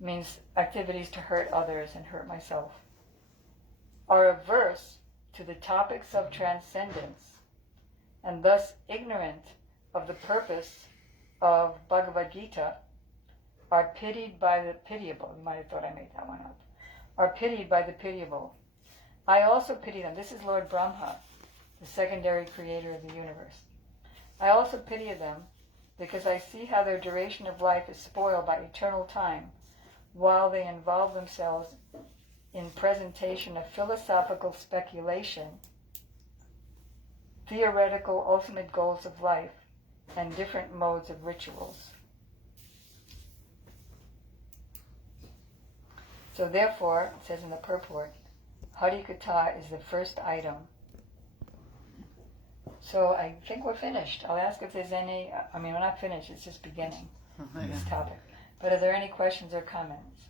means activities to hurt others and hurt myself, are averse to the topics of transcendence and thus ignorant of the purpose of Bhagavad Gita, are pitied by the pitiable. You might have thought I made that one up. Are pitied by the pitiable. I also pity them. This is Lord Brahma, the secondary creator of the universe. I also pity them because I see how their duration of life is spoiled by eternal time while they involve themselves in presentation of philosophical speculation, theoretical ultimate goals of life, and different modes of rituals. So therefore, it says in the purport, Harikatha is the first item. So I think we're finished. I'll ask if there's any, we're not finished, it's just beginning this topic. But are there any questions or comments?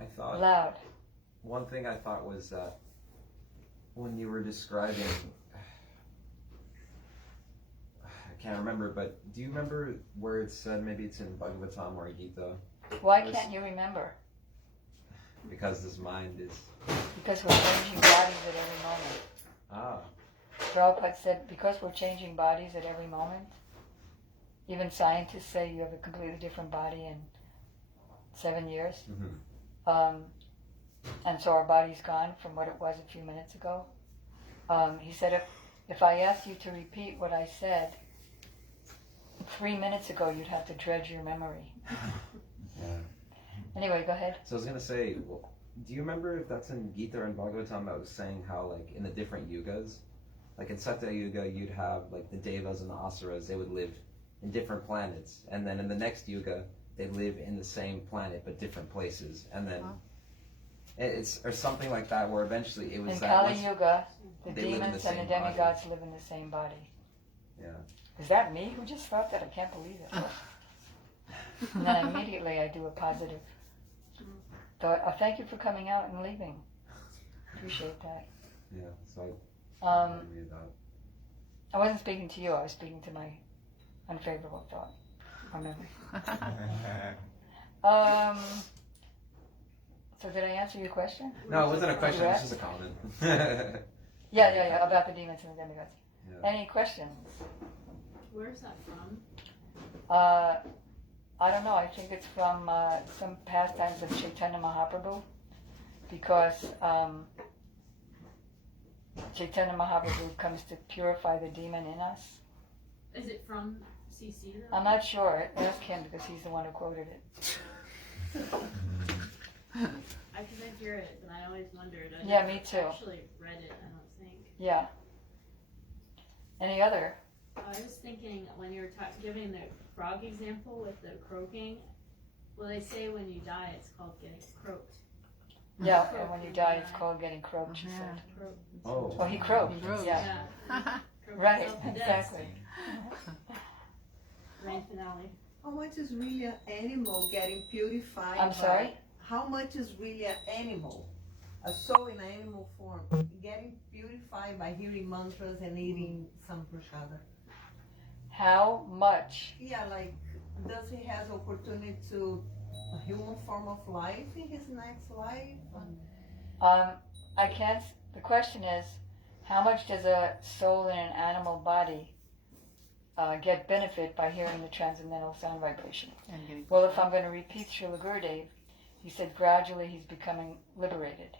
I thought, Loud. one thing I thought was that when you were describing, I can't remember, but do you remember where it said, maybe it's in Bhagavatam or Gita? Why can't you remember? Because this mind is... Because we're changing bodies at every moment. Ah. Prabhupada said, because we're changing bodies at every moment, even scientists say you have a completely different body in 7 years. Mm-hmm. And so our body's gone from what it was a few minutes ago. He said, if I asked you to repeat what I said 3 minutes ago, you'd have to dredge your memory. Yeah. Anyway, go ahead. So I was going to say, well, do you remember if that's in Gita or in Bhagavatam that was saying how, like, in the different yugas, like in Satya Yuga, you'd have like the Devas and the Asuras. They would live in different planets, and then in the next Yuga, they live in the same planet but different places, and then it's or something like that, where eventually it was In that Kali once Yuga, the they live in the demons and the same body. demigods live in the same body. Yeah. Is that me? Who just thought that? I can't believe it. And then immediately I do a positive thought. Oh, thank you for coming out and leaving. Appreciate that. Yeah. So Um, I read that. I wasn't speaking to you. I was speaking to my unfavorable thought or memory. So did I answer your question? No, it wasn't a question. It was Correct. just a comment. Yeah, about the demons and the demigods. Yeah. Any questions? Where's that from? I don't know. I think it's from some pastimes of Chaitanya Mahaprabhu, because Chaitanya Mahaprabhu comes to purify the demon in us. Is it from CC though? I'm not sure. Ask him, because he's the one who quoted it. Because I hear it, but I always wondered. I Yeah, never me too. Actually read it, I don't think. Yeah. Any other? I was thinking when you were giving the frog example with the croaking. Well, they say when you die, it's called getting croaked. Yeah, and when you die, it's called getting croaked, she said. Croaked. Oh. Oh, he croaked. He croaked. Yeah. Croaked Right, himself to death. exactly. Grand finale. How much is really an animal getting purified? I'm sorry? How much is really an animal, a soul in an animal form, getting purified by hearing mantras and eating some prasada? How much? Yeah, like, does he has opportunity to a human form of life in his next life? I can't. The question is, how much does a soul in an animal body get benefit by hearing the transcendental sound vibration? Well, if I'm going to repeat Srila Gurudev, he said gradually he's becoming liberated.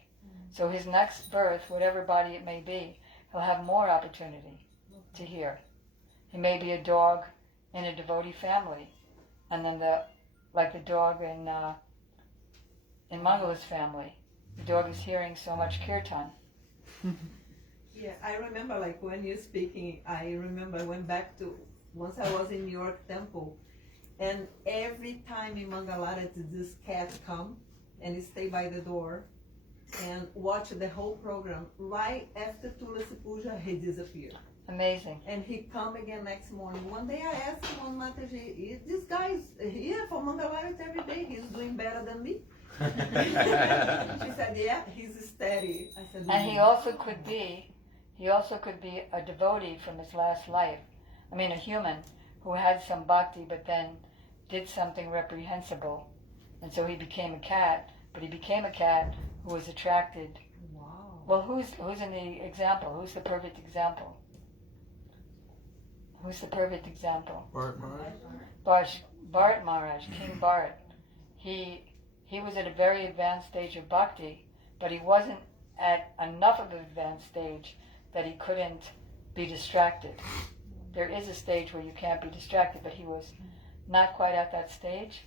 So his next birth, whatever body it may be, he'll have more opportunity to hear. He may be a dog in a devotee family, and then like the dog in Mangala's family, the dog is hearing so much kirtan. Yeah, I remember like when you're speaking, I remember I went back to, once I was in New York Temple, and every time in Mangalara this cat come and stay by the door and watch the whole program. Right after Tulasi Puja, he disappeared. Amazing. And he come again next morning. One day I asked him on Mataji, this guy is here for Mangalara every day, he's doing better than me. She said, yeah, he's steady. I said, And he also could be a devotee from his last life. I mean, a human who had some bhakti, but then did something reprehensible, and so he became a cat. But he became a cat who was attracted. wow. Well, who's in the example? Who's the perfect example? Who's the perfect example? Bart Maharaj? Bharat Maharaj, King Bharat. He was at a very advanced stage of bhakti, but he wasn't at enough of an advanced stage that he couldn't be distracted. There is a stage where you can't be distracted, but he was not quite at that stage.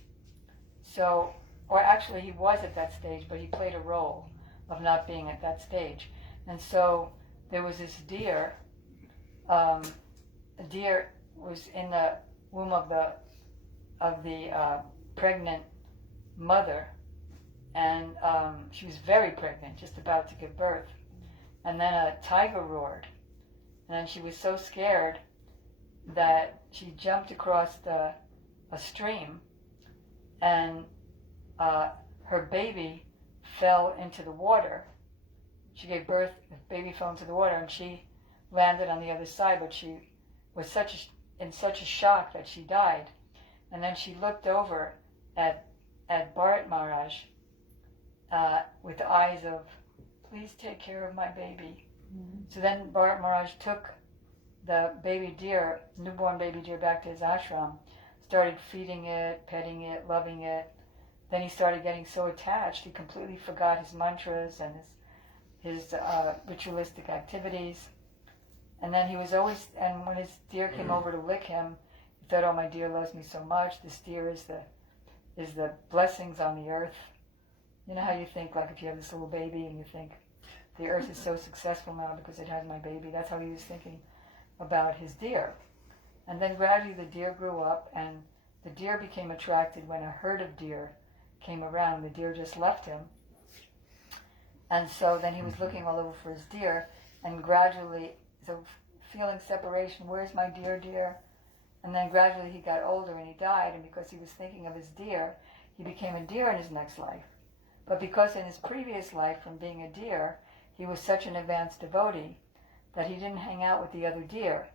So, or actually he was at that stage, but he played a role of not being at that stage. And so there was this deer. A deer was in the womb of the pregnant mother, and she was very pregnant, just about to give birth. And then a tiger roared, and then she was so scared that she jumped across a stream, and her baby fell into the water. She gave birth, the baby fell into the water, and she landed on the other side, but she was in such a shock that she died. And then she looked over at Bharat Maharaj with the eyes of, please take care of my baby. Mm-hmm. So then Bharat Maharaj took the baby deer, newborn baby deer, back to his ashram, started feeding it, petting it, loving it. Then he started getting so attached he completely forgot his mantras and his ritualistic activities. And then he was always, and when his deer came over to lick him, he thought, oh, my deer loves me so much. This deer is the blessings on the earth. You know how you think, like if you have this little baby and you think, the earth is so successful now because it has my baby. That's how he was thinking about his deer. And then gradually the deer grew up, and the deer became attracted when a herd of deer came around. The deer just left him. And so then he was looking all over for his deer, and gradually, so feeling separation, where's my deer? And then gradually he got older and he died, and because he was thinking of his deer, he became a deer in his next life. But because in his previous life, from being a deer, he was such an advanced devotee that he didn't hang out with the other deer,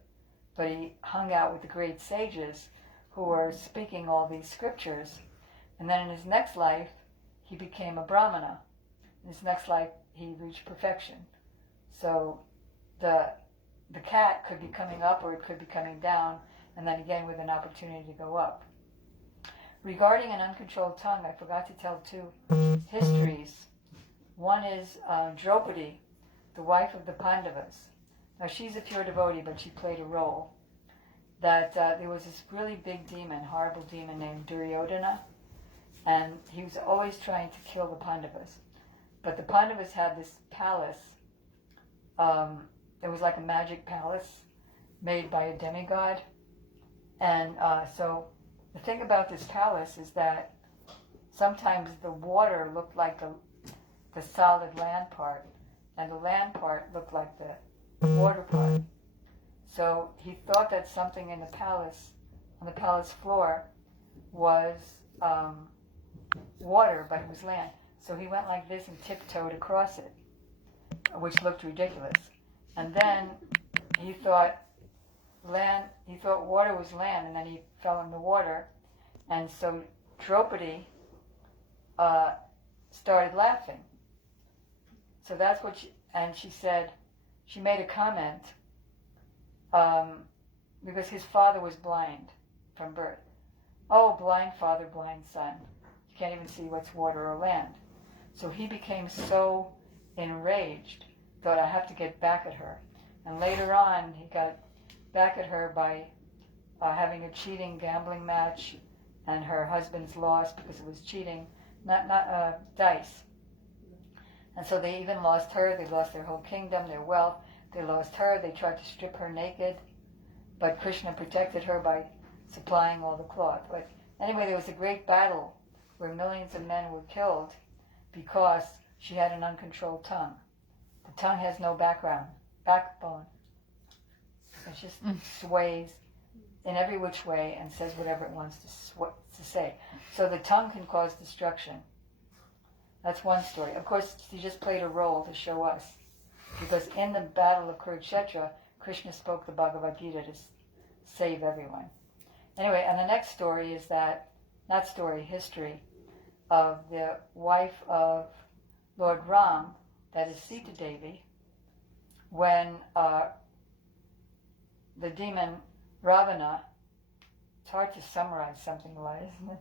but he hung out with the great sages who were speaking all these scriptures. And then in his next life, he became a brahmana. In his next life, he reached perfection. So the cat could be coming up or it could be coming down, and then again with an opportunity to go up. Regarding an uncontrolled tongue, I forgot to tell two histories. One is Draupadi, the wife of the Pandavas. Now she's a pure devotee, but she played a role. That there was this really big demon, horrible demon named Duryodhana, and he was always trying to kill the Pandavas. But the Pandavas had this palace. It was like a magic palace made by a demigod. And so the thing about this palace is that sometimes the water looked like the solid land part, and the land part looked like the water part. So he thought that something in the palace, on the palace floor, was water, but it was land. So he went like this and tiptoed across it, which looked ridiculous. And then he thought water was land, and then he fell in the water. And so Draupadi started laughing. So that's what she said, she made a comment, because his father was blind from birth. Oh, blind father, blind son. You can't even see what's water or land. So he became so enraged, thought, I have to get back at her. And later on, he got back at her by having a cheating gambling match, and her husband's lost because it was cheating, not dice. And so they even lost her. They lost their whole kingdom, their wealth. They lost her. They tried to strip her naked, but Krishna protected her by supplying all the cloth. But anyway, there was a great battle where millions of men were killed because she had an uncontrolled tongue. The tongue has no backbone. It just sways in every which way and says whatever it wants to say. So the tongue can cause destruction. That's one story. Of course, he just played a role to show us, because in the battle of Kurukshetra, Krishna spoke the Bhagavad Gita to save everyone. Anyway, and the next story is history of the wife of Lord Ram, that is Sita Devi, when the demon Ravana, it's hard to summarize something like, isn't it?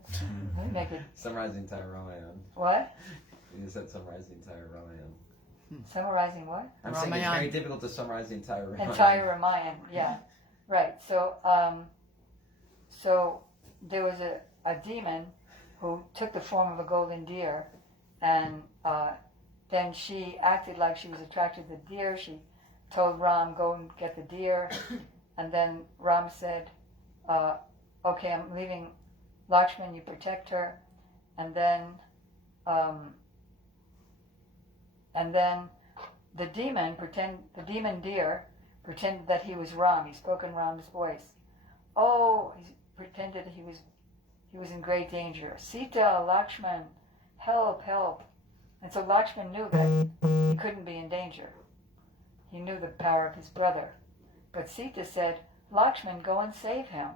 Let me make it. Summarize the entire Ramayana. What? You said summarize the entire Ramayana. Summarizing what? I'm saying it's very difficult to summarize the entire Ramayana. Entire Ramayana, yeah. Right. So so there was a demon who took the form of a golden deer, and then she acted like she was attracted to the deer. She told Ram, go and get the deer. And then Ram said, okay, I'm leaving Lakshman, you protect her. And then the demon deer pretended that he was Ram. He spoke in Ram's voice. Oh, he pretended he was in great danger. Sita, Lakshman, help, help. And so Lakshman knew that he couldn't be in danger. He knew the power of his brother. But Sita said, Lakshman, go and save him.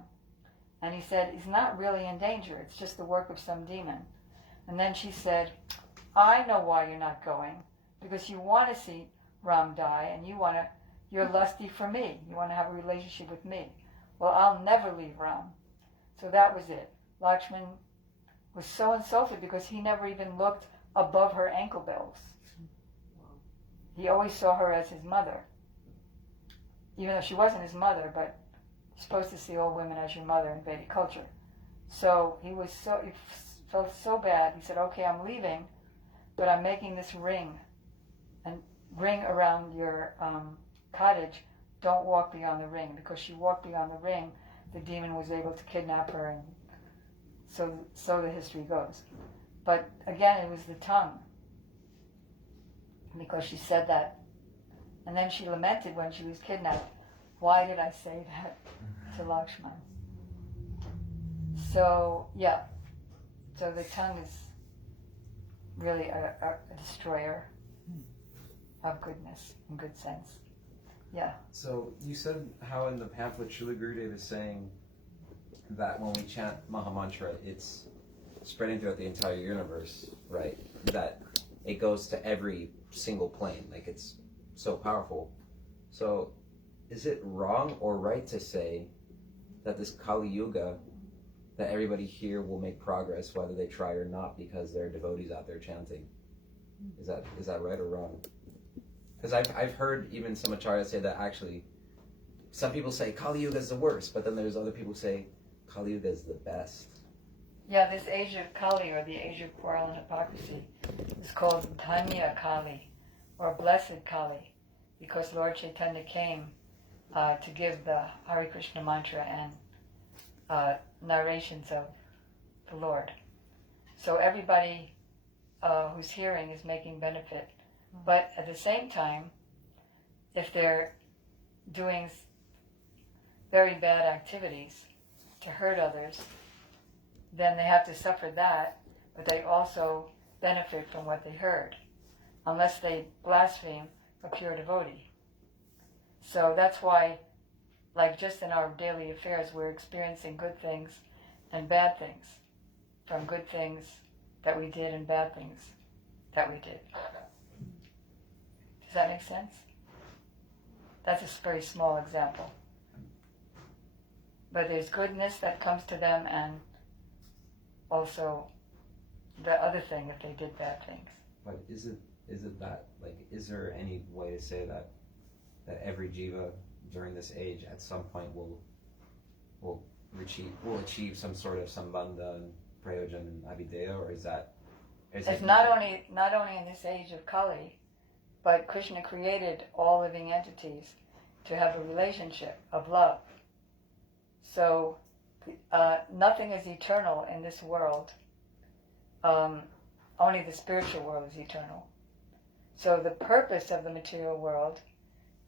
And he said, he's not really in danger. It's just the work of some demon. And then she said, I know why you're not going. Because you want to see Ram die, and you're lusty for me. You want to have a relationship with me. Well, I'll never leave Ram. So that was it. Lakshman was so insulted because he never even looked above her ankle bells. He always saw her as his mother. Even though she wasn't his mother, but you're supposed to see all women as your mother in Vedic culture. So he felt so bad. He said, okay, I'm leaving, but I'm making this ring. And ring around your cottage, don't walk beyond the ring, because she walked beyond the ring, the demon was able to kidnap her, and so the history goes. But again, it was the tongue, because she said that, and then she lamented when she was kidnapped. Why did I say that to Lakshman? So yeah, so the tongue is really a destroyer of goodness and good sense. Yeah. So you said how in the pamphlet Srila Gurudev is saying that when we chant Mahamantra, it's spreading throughout the entire universe, right? That it goes to every single plane, like it's so powerful. So is it wrong or right to say that this Kali Yuga, that everybody here will make progress whether they try or not because there are devotees out there chanting? Is that right or wrong? Because I've heard even some acharyas say that actually some people say Kali Yuga is the worst, but then there's other people who say Kali Yuga is the best. Yeah, this age of Kali, or the age of quarrel and hypocrisy, is called Dhanya Kali, or Blessed Kali, because Lord Chaitanya came to give the Hare Krishna mantra and narrations of the Lord. So everybody who's hearing is making benefit. But at the same time, if they're doing very bad activities to hurt others, then they have to suffer that, but they also benefit from what they heard, unless they blaspheme a pure devotee. So that's why, like just in our daily affairs, we're experiencing good things and bad things, from good things that we did and bad things that we did. Does that make sense? That's a very small example. But there's goodness that comes to them, and also the other thing if they did bad things. But is it that, like, is there any way to say that every jiva during this age at some point will achieve some sort of sambandha and prayojan and abhideya, or is It's not only in this age of Kali, but Krishna created all living entities to have a relationship of love. So nothing is eternal in this world. Only the spiritual world is eternal. So the purpose of the material world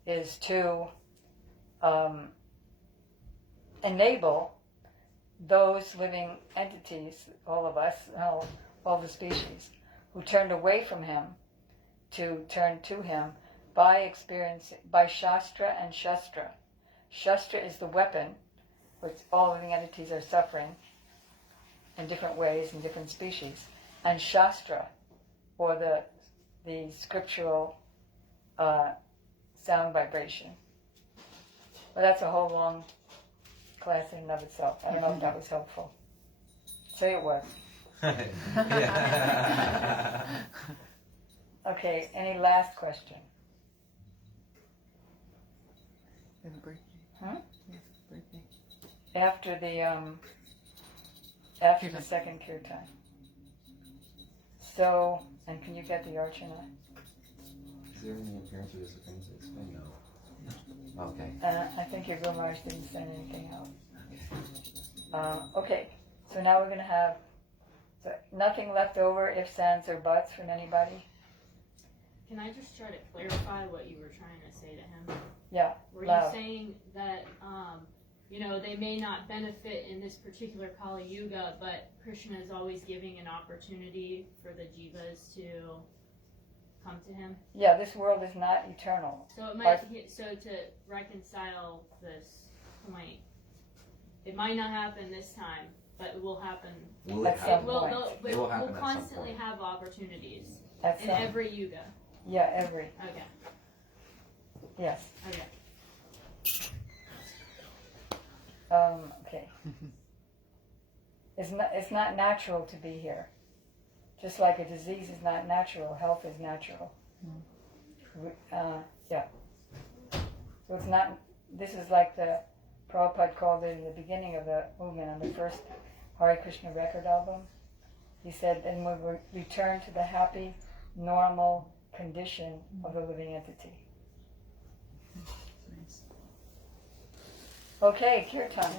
is to enable those living entities, all of us, all the species, who turned away from him, to turn to him by Shastra and Shastra. Shastra is the weapon which all living entities are suffering in different ways in different species. And Shastra, or the scriptural sound vibration. But that's a whole long class in and of itself. I don't know if that was helpful. Say it was. Okay, any last question? We have a birthday. Huh? We have a birthday. After the second kirtan. So, and can you get the archana? Is there any appearance of this thing to explain? No. Okay. I think your Guru Maharaj didn't send anything out. Okay, so now we're going to have nothing left over, ifs, ands, or buts from anybody? Can I just try to clarify what you were trying to say to him? Yeah. Were loud. you saying that, they may not benefit in this particular Kali Yuga, but Krishna is always giving an opportunity for the jivas to come to him? Yeah, this world is not eternal. So it might. So to reconcile this point, it might not happen this time, but it will happen. Will it At happen? some point. It will happen We'll at some constantly point. have opportunities At in some, every yuga. yeah, every. Okay. Yes. Okay. Okay. It's not natural to be here. Just like a disease is not natural, health is natural. Yeah. So it's not. This is like the Prabhupada called it in the beginning of the movement on the first Hare Krishna record album. He said, "And we return to the happy, normal, condition of a living entity. Okay, kirtan.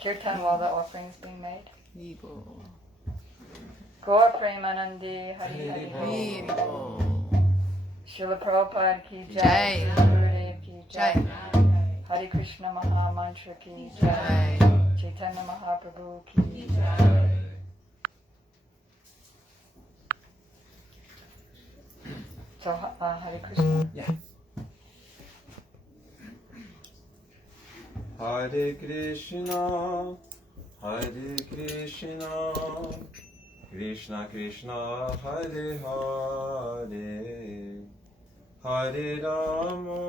Kirtan while the offering is being made. Evil. Gaur Premanandi Hari Hari Hari. Evil. Srila Prabhupada ki Jai. jai. Gurudev ki jai. Jai. Hari Krishna Maha Mantra ki jai. Jai. Chaitanya Mahaprabhu ki jai. So, Hare Krishna. Hare Krishna, Hare Krishna, Krishna Krishna, Hare Hare, Hare Rama,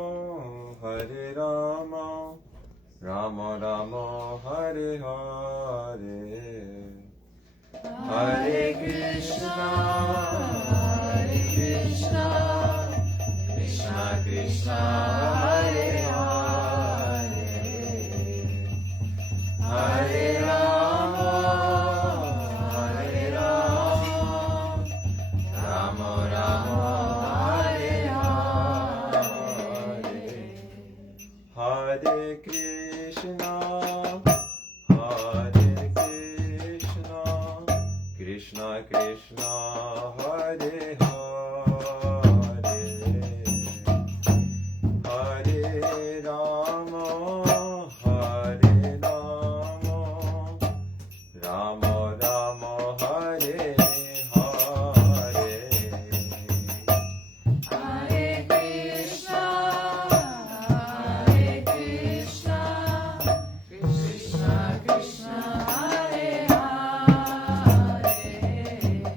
Hare Rama, Rama Rama, Hare Hare, Hare Krishna, Hare Krishna, Krishna Krishna, Hare Hare, Hare Rama, Hare Rama, Rama Rama, Hare Hare, Hare Krishna, Hare Krishna, Krishna Krishna, Hare Hare, Hare Rama, Hare Rama, Rama Rama, Hare Hare, Hare Krishna, Hare Krishna, Krishna Krishna, Hare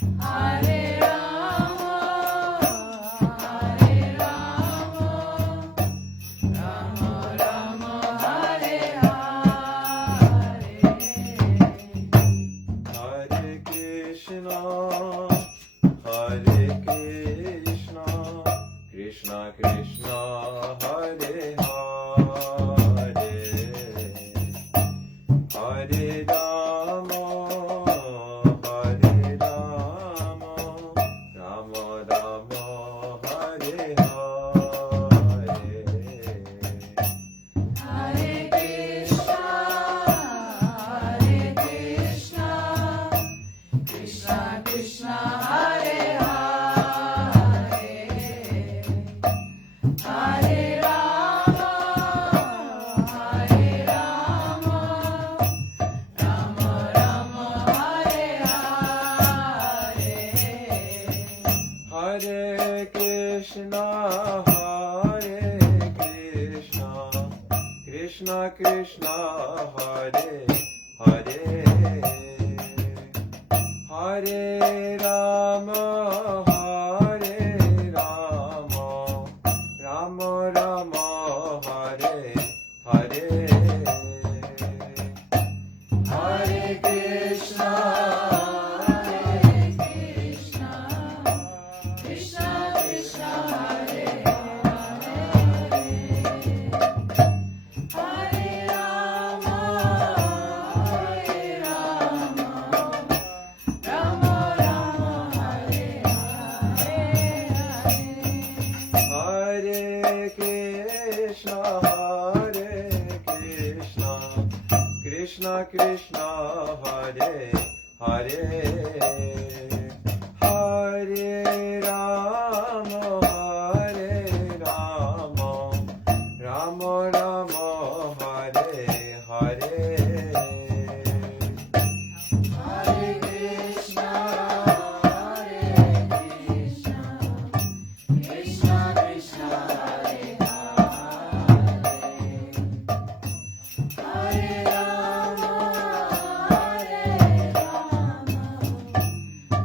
Hare, Hare Rama, Hare Rama, Rama Rama, Hare Hare, Hare Krishna, Hare Krishna, Krishna Krishna, Hare Hare, Hare Rama, Hare Rama, Rama Rama, Hare Hare, Hare Krishna, Hare Krishna, Krishna Krishna, Hare Hare, Hare Rama, Hare Rama, Rama Rama, Hare Hare, Hare Krishna, Hare Krishna, Krishna Krishna, Hare Hare, Hare Rama, Hare Rama, Rama Rama, Hare Hare, Hare Krishna, Hare Krishna, Krishna Krishna, Hare Hare, Hare Rama, Hare Rama, Rama Rama, Hare Hare, Hare Krishna, Hare Krishna, Krishna Krishna, Hare Hare, Hare Rama, Hare Rama, Rama Rama, Hare Hare, Hare Krishna, Hare Krishna, Krishna Krishna, Hare Hare, Hare Rama, Hare Rama,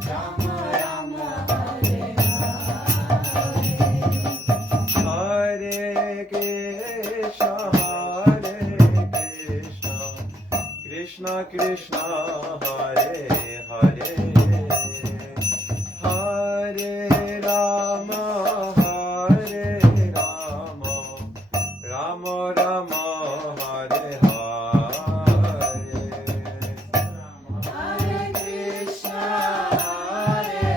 Rama Rama, Hare Hare, Hare Krishna, Hare Krishna, Krishna Krishna, Hare Hare, Hare Rama, Hare Rama, Rama Rama, Hare Hare, Hare Krishna, Hare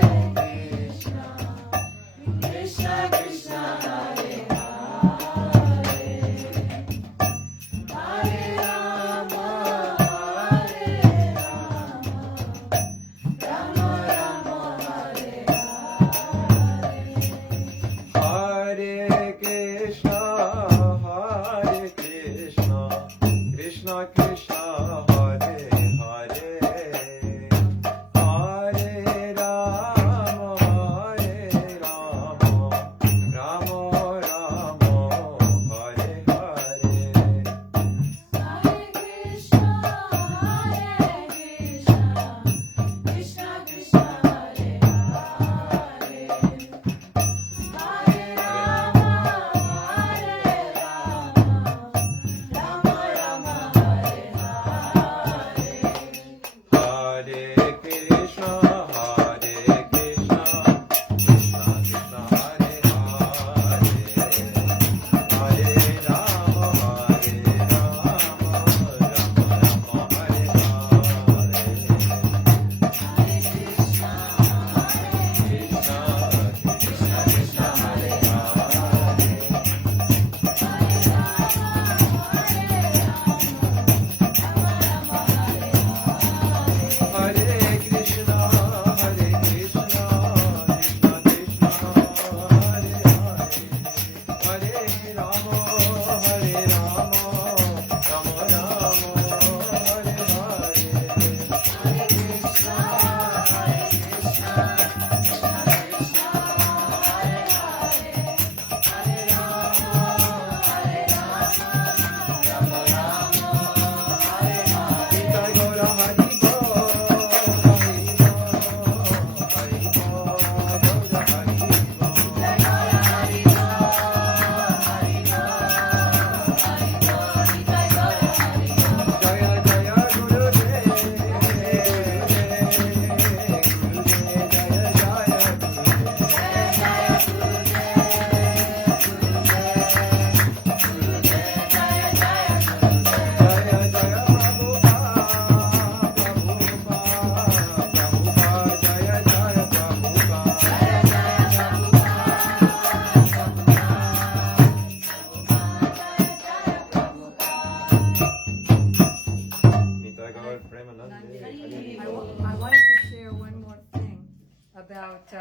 I wanted to share one more thing about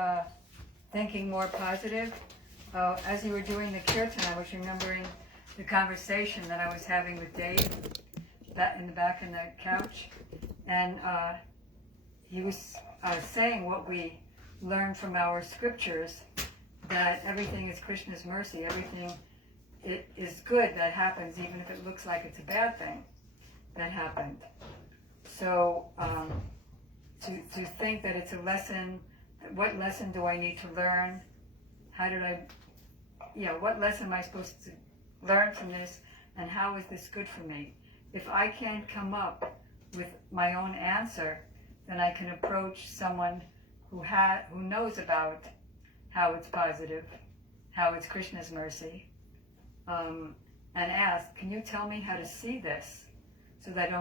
thinking more positive. As you were doing the kirtan, I was remembering the conversation that I was having with Dave in the back in the couch, and he was saying what we learn from our scriptures, that everything is Krishna's mercy, everything is good that happens, even if it looks like it's a bad thing that happened. So to think that it's a lesson, what lesson do I need to learn? What lesson am I supposed to learn from this, and how is this good for me? If I can't come up with my own answer, then I can approach someone who knows about how it's positive, how it's Krishna's mercy, and ask, can you tell me how to see this, so that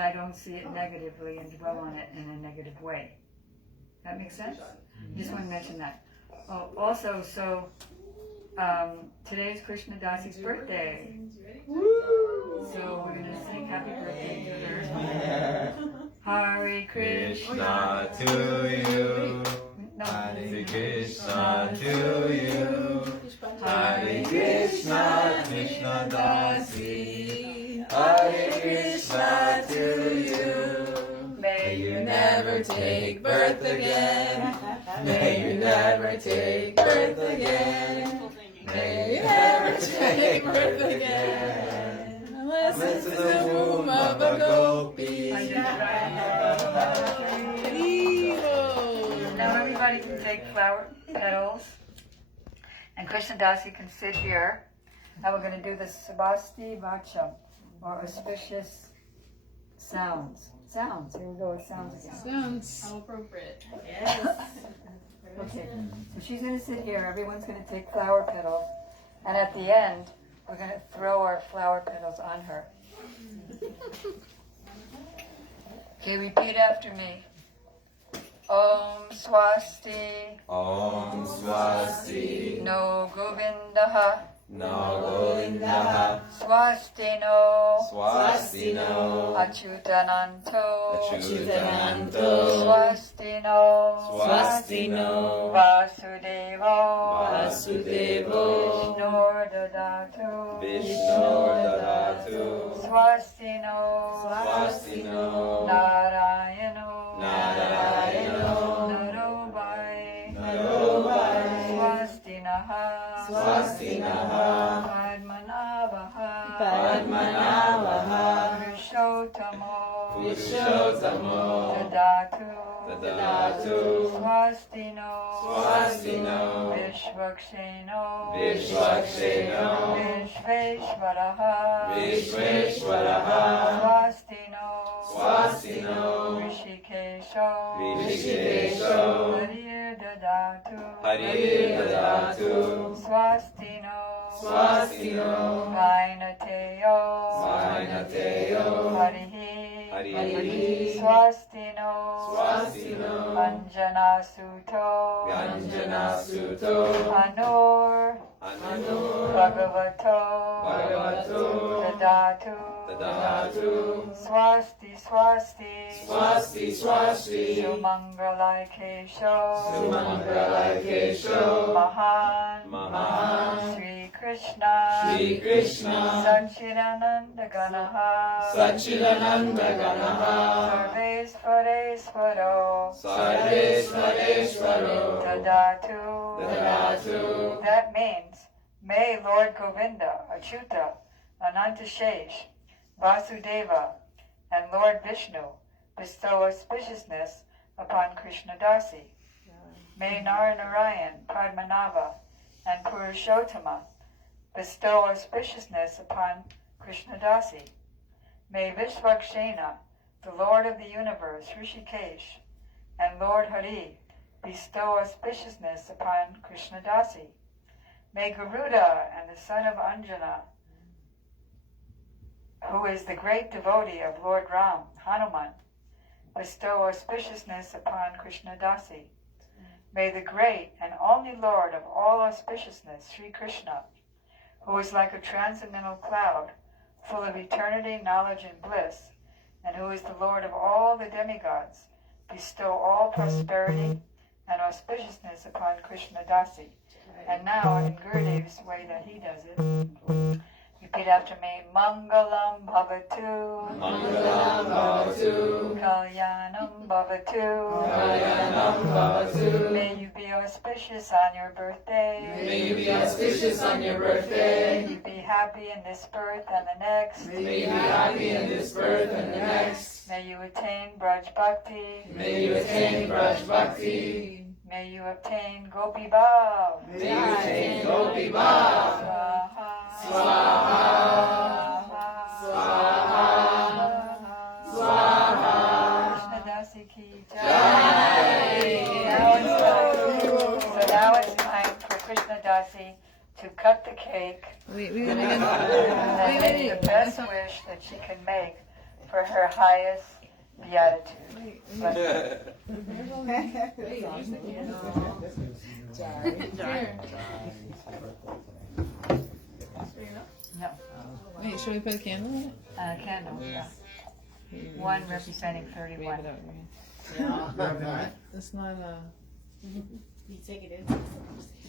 I don't see it negatively and dwell on it in a negative way. That makes sense? Just want to mention that. Oh, also, so today's Krishna Dasi's birthday. So we're going to sing happy birthday to her. Hare Krishna to you. No. Hare Krishna to you. Hare Krishna, Krishna Dasi. Hare Krishna to you. May You never take birth again. May you never take birth again. May you never take birth again. Unless it's in the womb of a gopi. Now everybody can take flower petals, and Krishna Dasi can sit here. Now we're going to do the Sabasti Vacha, or auspicious sounds. Sounds. Here we go with sounds again. Sounds. How appropriate. Yes. Okay. So she's going to sit here. Everyone's going to take flower petals, and at the end, we're going to throw our flower petals on her. Okay, repeat after me. Om Swasti Om Swasti. No Govindaha No Govindaha. Swasti no Swasti no. Achyutananto Achyutananto. Swasti no Swasti no. Vasudevo Vasudevo. Vishnur Dadatu Vishnur Dadatu. Swasti no Swasti no. Narayano Narayano. Narobhai Narobhai. Swasti naha Swasti naha. Padmanabhaha Padmanabhaha. Purushotamo Purushotamo. Dadatu Dadatu. Swasti no Swasti no. Vishvaksheno Vishvaksheno. Vishveshwaraha Vishveshwaraha. Swasti no Swasti no. Rishikesho Rishikesho. Harir Dadatu Harir Dadatu. Swasti no Swasti no. Vainateo Vainateo. Harihi Harihi. Swasti no Swasti no. Anjana Suto Vyanjana Suto. Anur Anur. Bhagavato Bhagavato. Dadatu Dadatu. Swasti Swasti Swasti Swasti. Sumangalai Kesho Sumangalai Kesho. Mahan Mahan. Sri Krishna Sri Krishna. Satchidananda Ganaha Satchidananda Ganaha. Sarvesvaresvaro Sarvesvareshvaro. Dadatu. Dadatu. That means, may Lord Govinda, Achyuta, Anantashesh, Vasudeva, and Lord Vishnu bestow auspiciousness upon Krishna Dasi. May Narayan, Padmanabha, and Purushottama bestow auspiciousness upon Krishna Dasi. May Vishvakshena, the Lord of the universe, Rishikesh, and Lord Hari bestow auspiciousness upon Krishna Dasi. May Garuda and the son of Anjana, who is the great devotee of Lord Ram, Hanuman, bestow auspiciousness upon Krishna Dasi. May the great and only Lord of all auspiciousness, Sri Krishna, who is like a transcendental cloud, full of eternity, knowledge, and bliss, and who is the Lord of all the demigods, bestow all prosperity and auspiciousness upon Krishna Dasi. And now, in Gurudev's way that he does it, repeat after me. Mangalam bhavatu. Mangalam bhavatu. Kalyanam bhavatu. Kalyanam bhavatu. May you be auspicious on your birthday. May you be auspicious on your birthday. May you be happy in this birth and the next. May you be happy in this birth and the next. May you attain Braj Bhakti. May you attain Braj Bhakti. May you obtain Gopi Bhav. May you attain Gopi Bhav. Swaha. Swaha. Swaha. Swaha. Krishna Dasi ki Jai. So now it's time for Krishna Dasi to cut the cake Wait, and make the best wish that she can make for her highest beatitude. No. Wait, should we put a candle in it? Candle, yeah. One representing 31. It's not a... You take it in.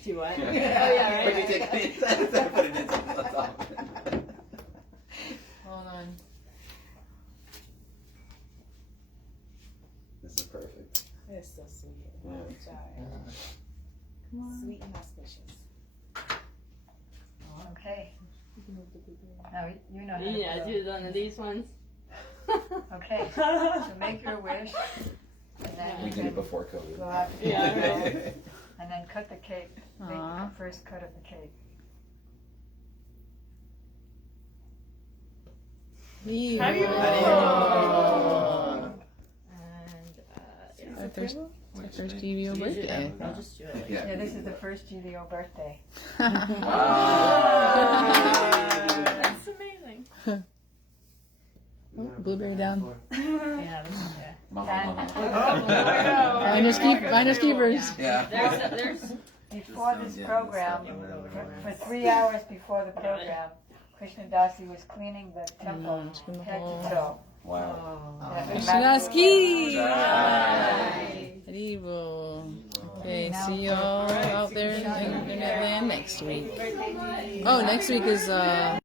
Do what? Oh, yeah, But you right. take it inside instead of putting it on top. Hold on. This is perfect. It's so sweet. Come on. Sweet and auspicious. Okay. Now you know how to Yeah, do do one of these ones. Okay, so make your wish, and then We you did can it before COVID. go out to Yeah, I the and then cut the cake. Make Aw. the first cut of the cake. Happy And, yeah. our first GVO birthday. I'll just do it. Yeah, this is the first GDO birthday. That's amazing. Oh, blueberry down. Yeah, Finders keepers. Yeah. there's Before this program, for 3 hours before the program, Krishna Dasi was cleaning the temple From the head whole... to toe. Wow. Yeah, Krishnaski! Jai. Haribo. Okay, see y'all out there in the internet land next week. Oh, next week is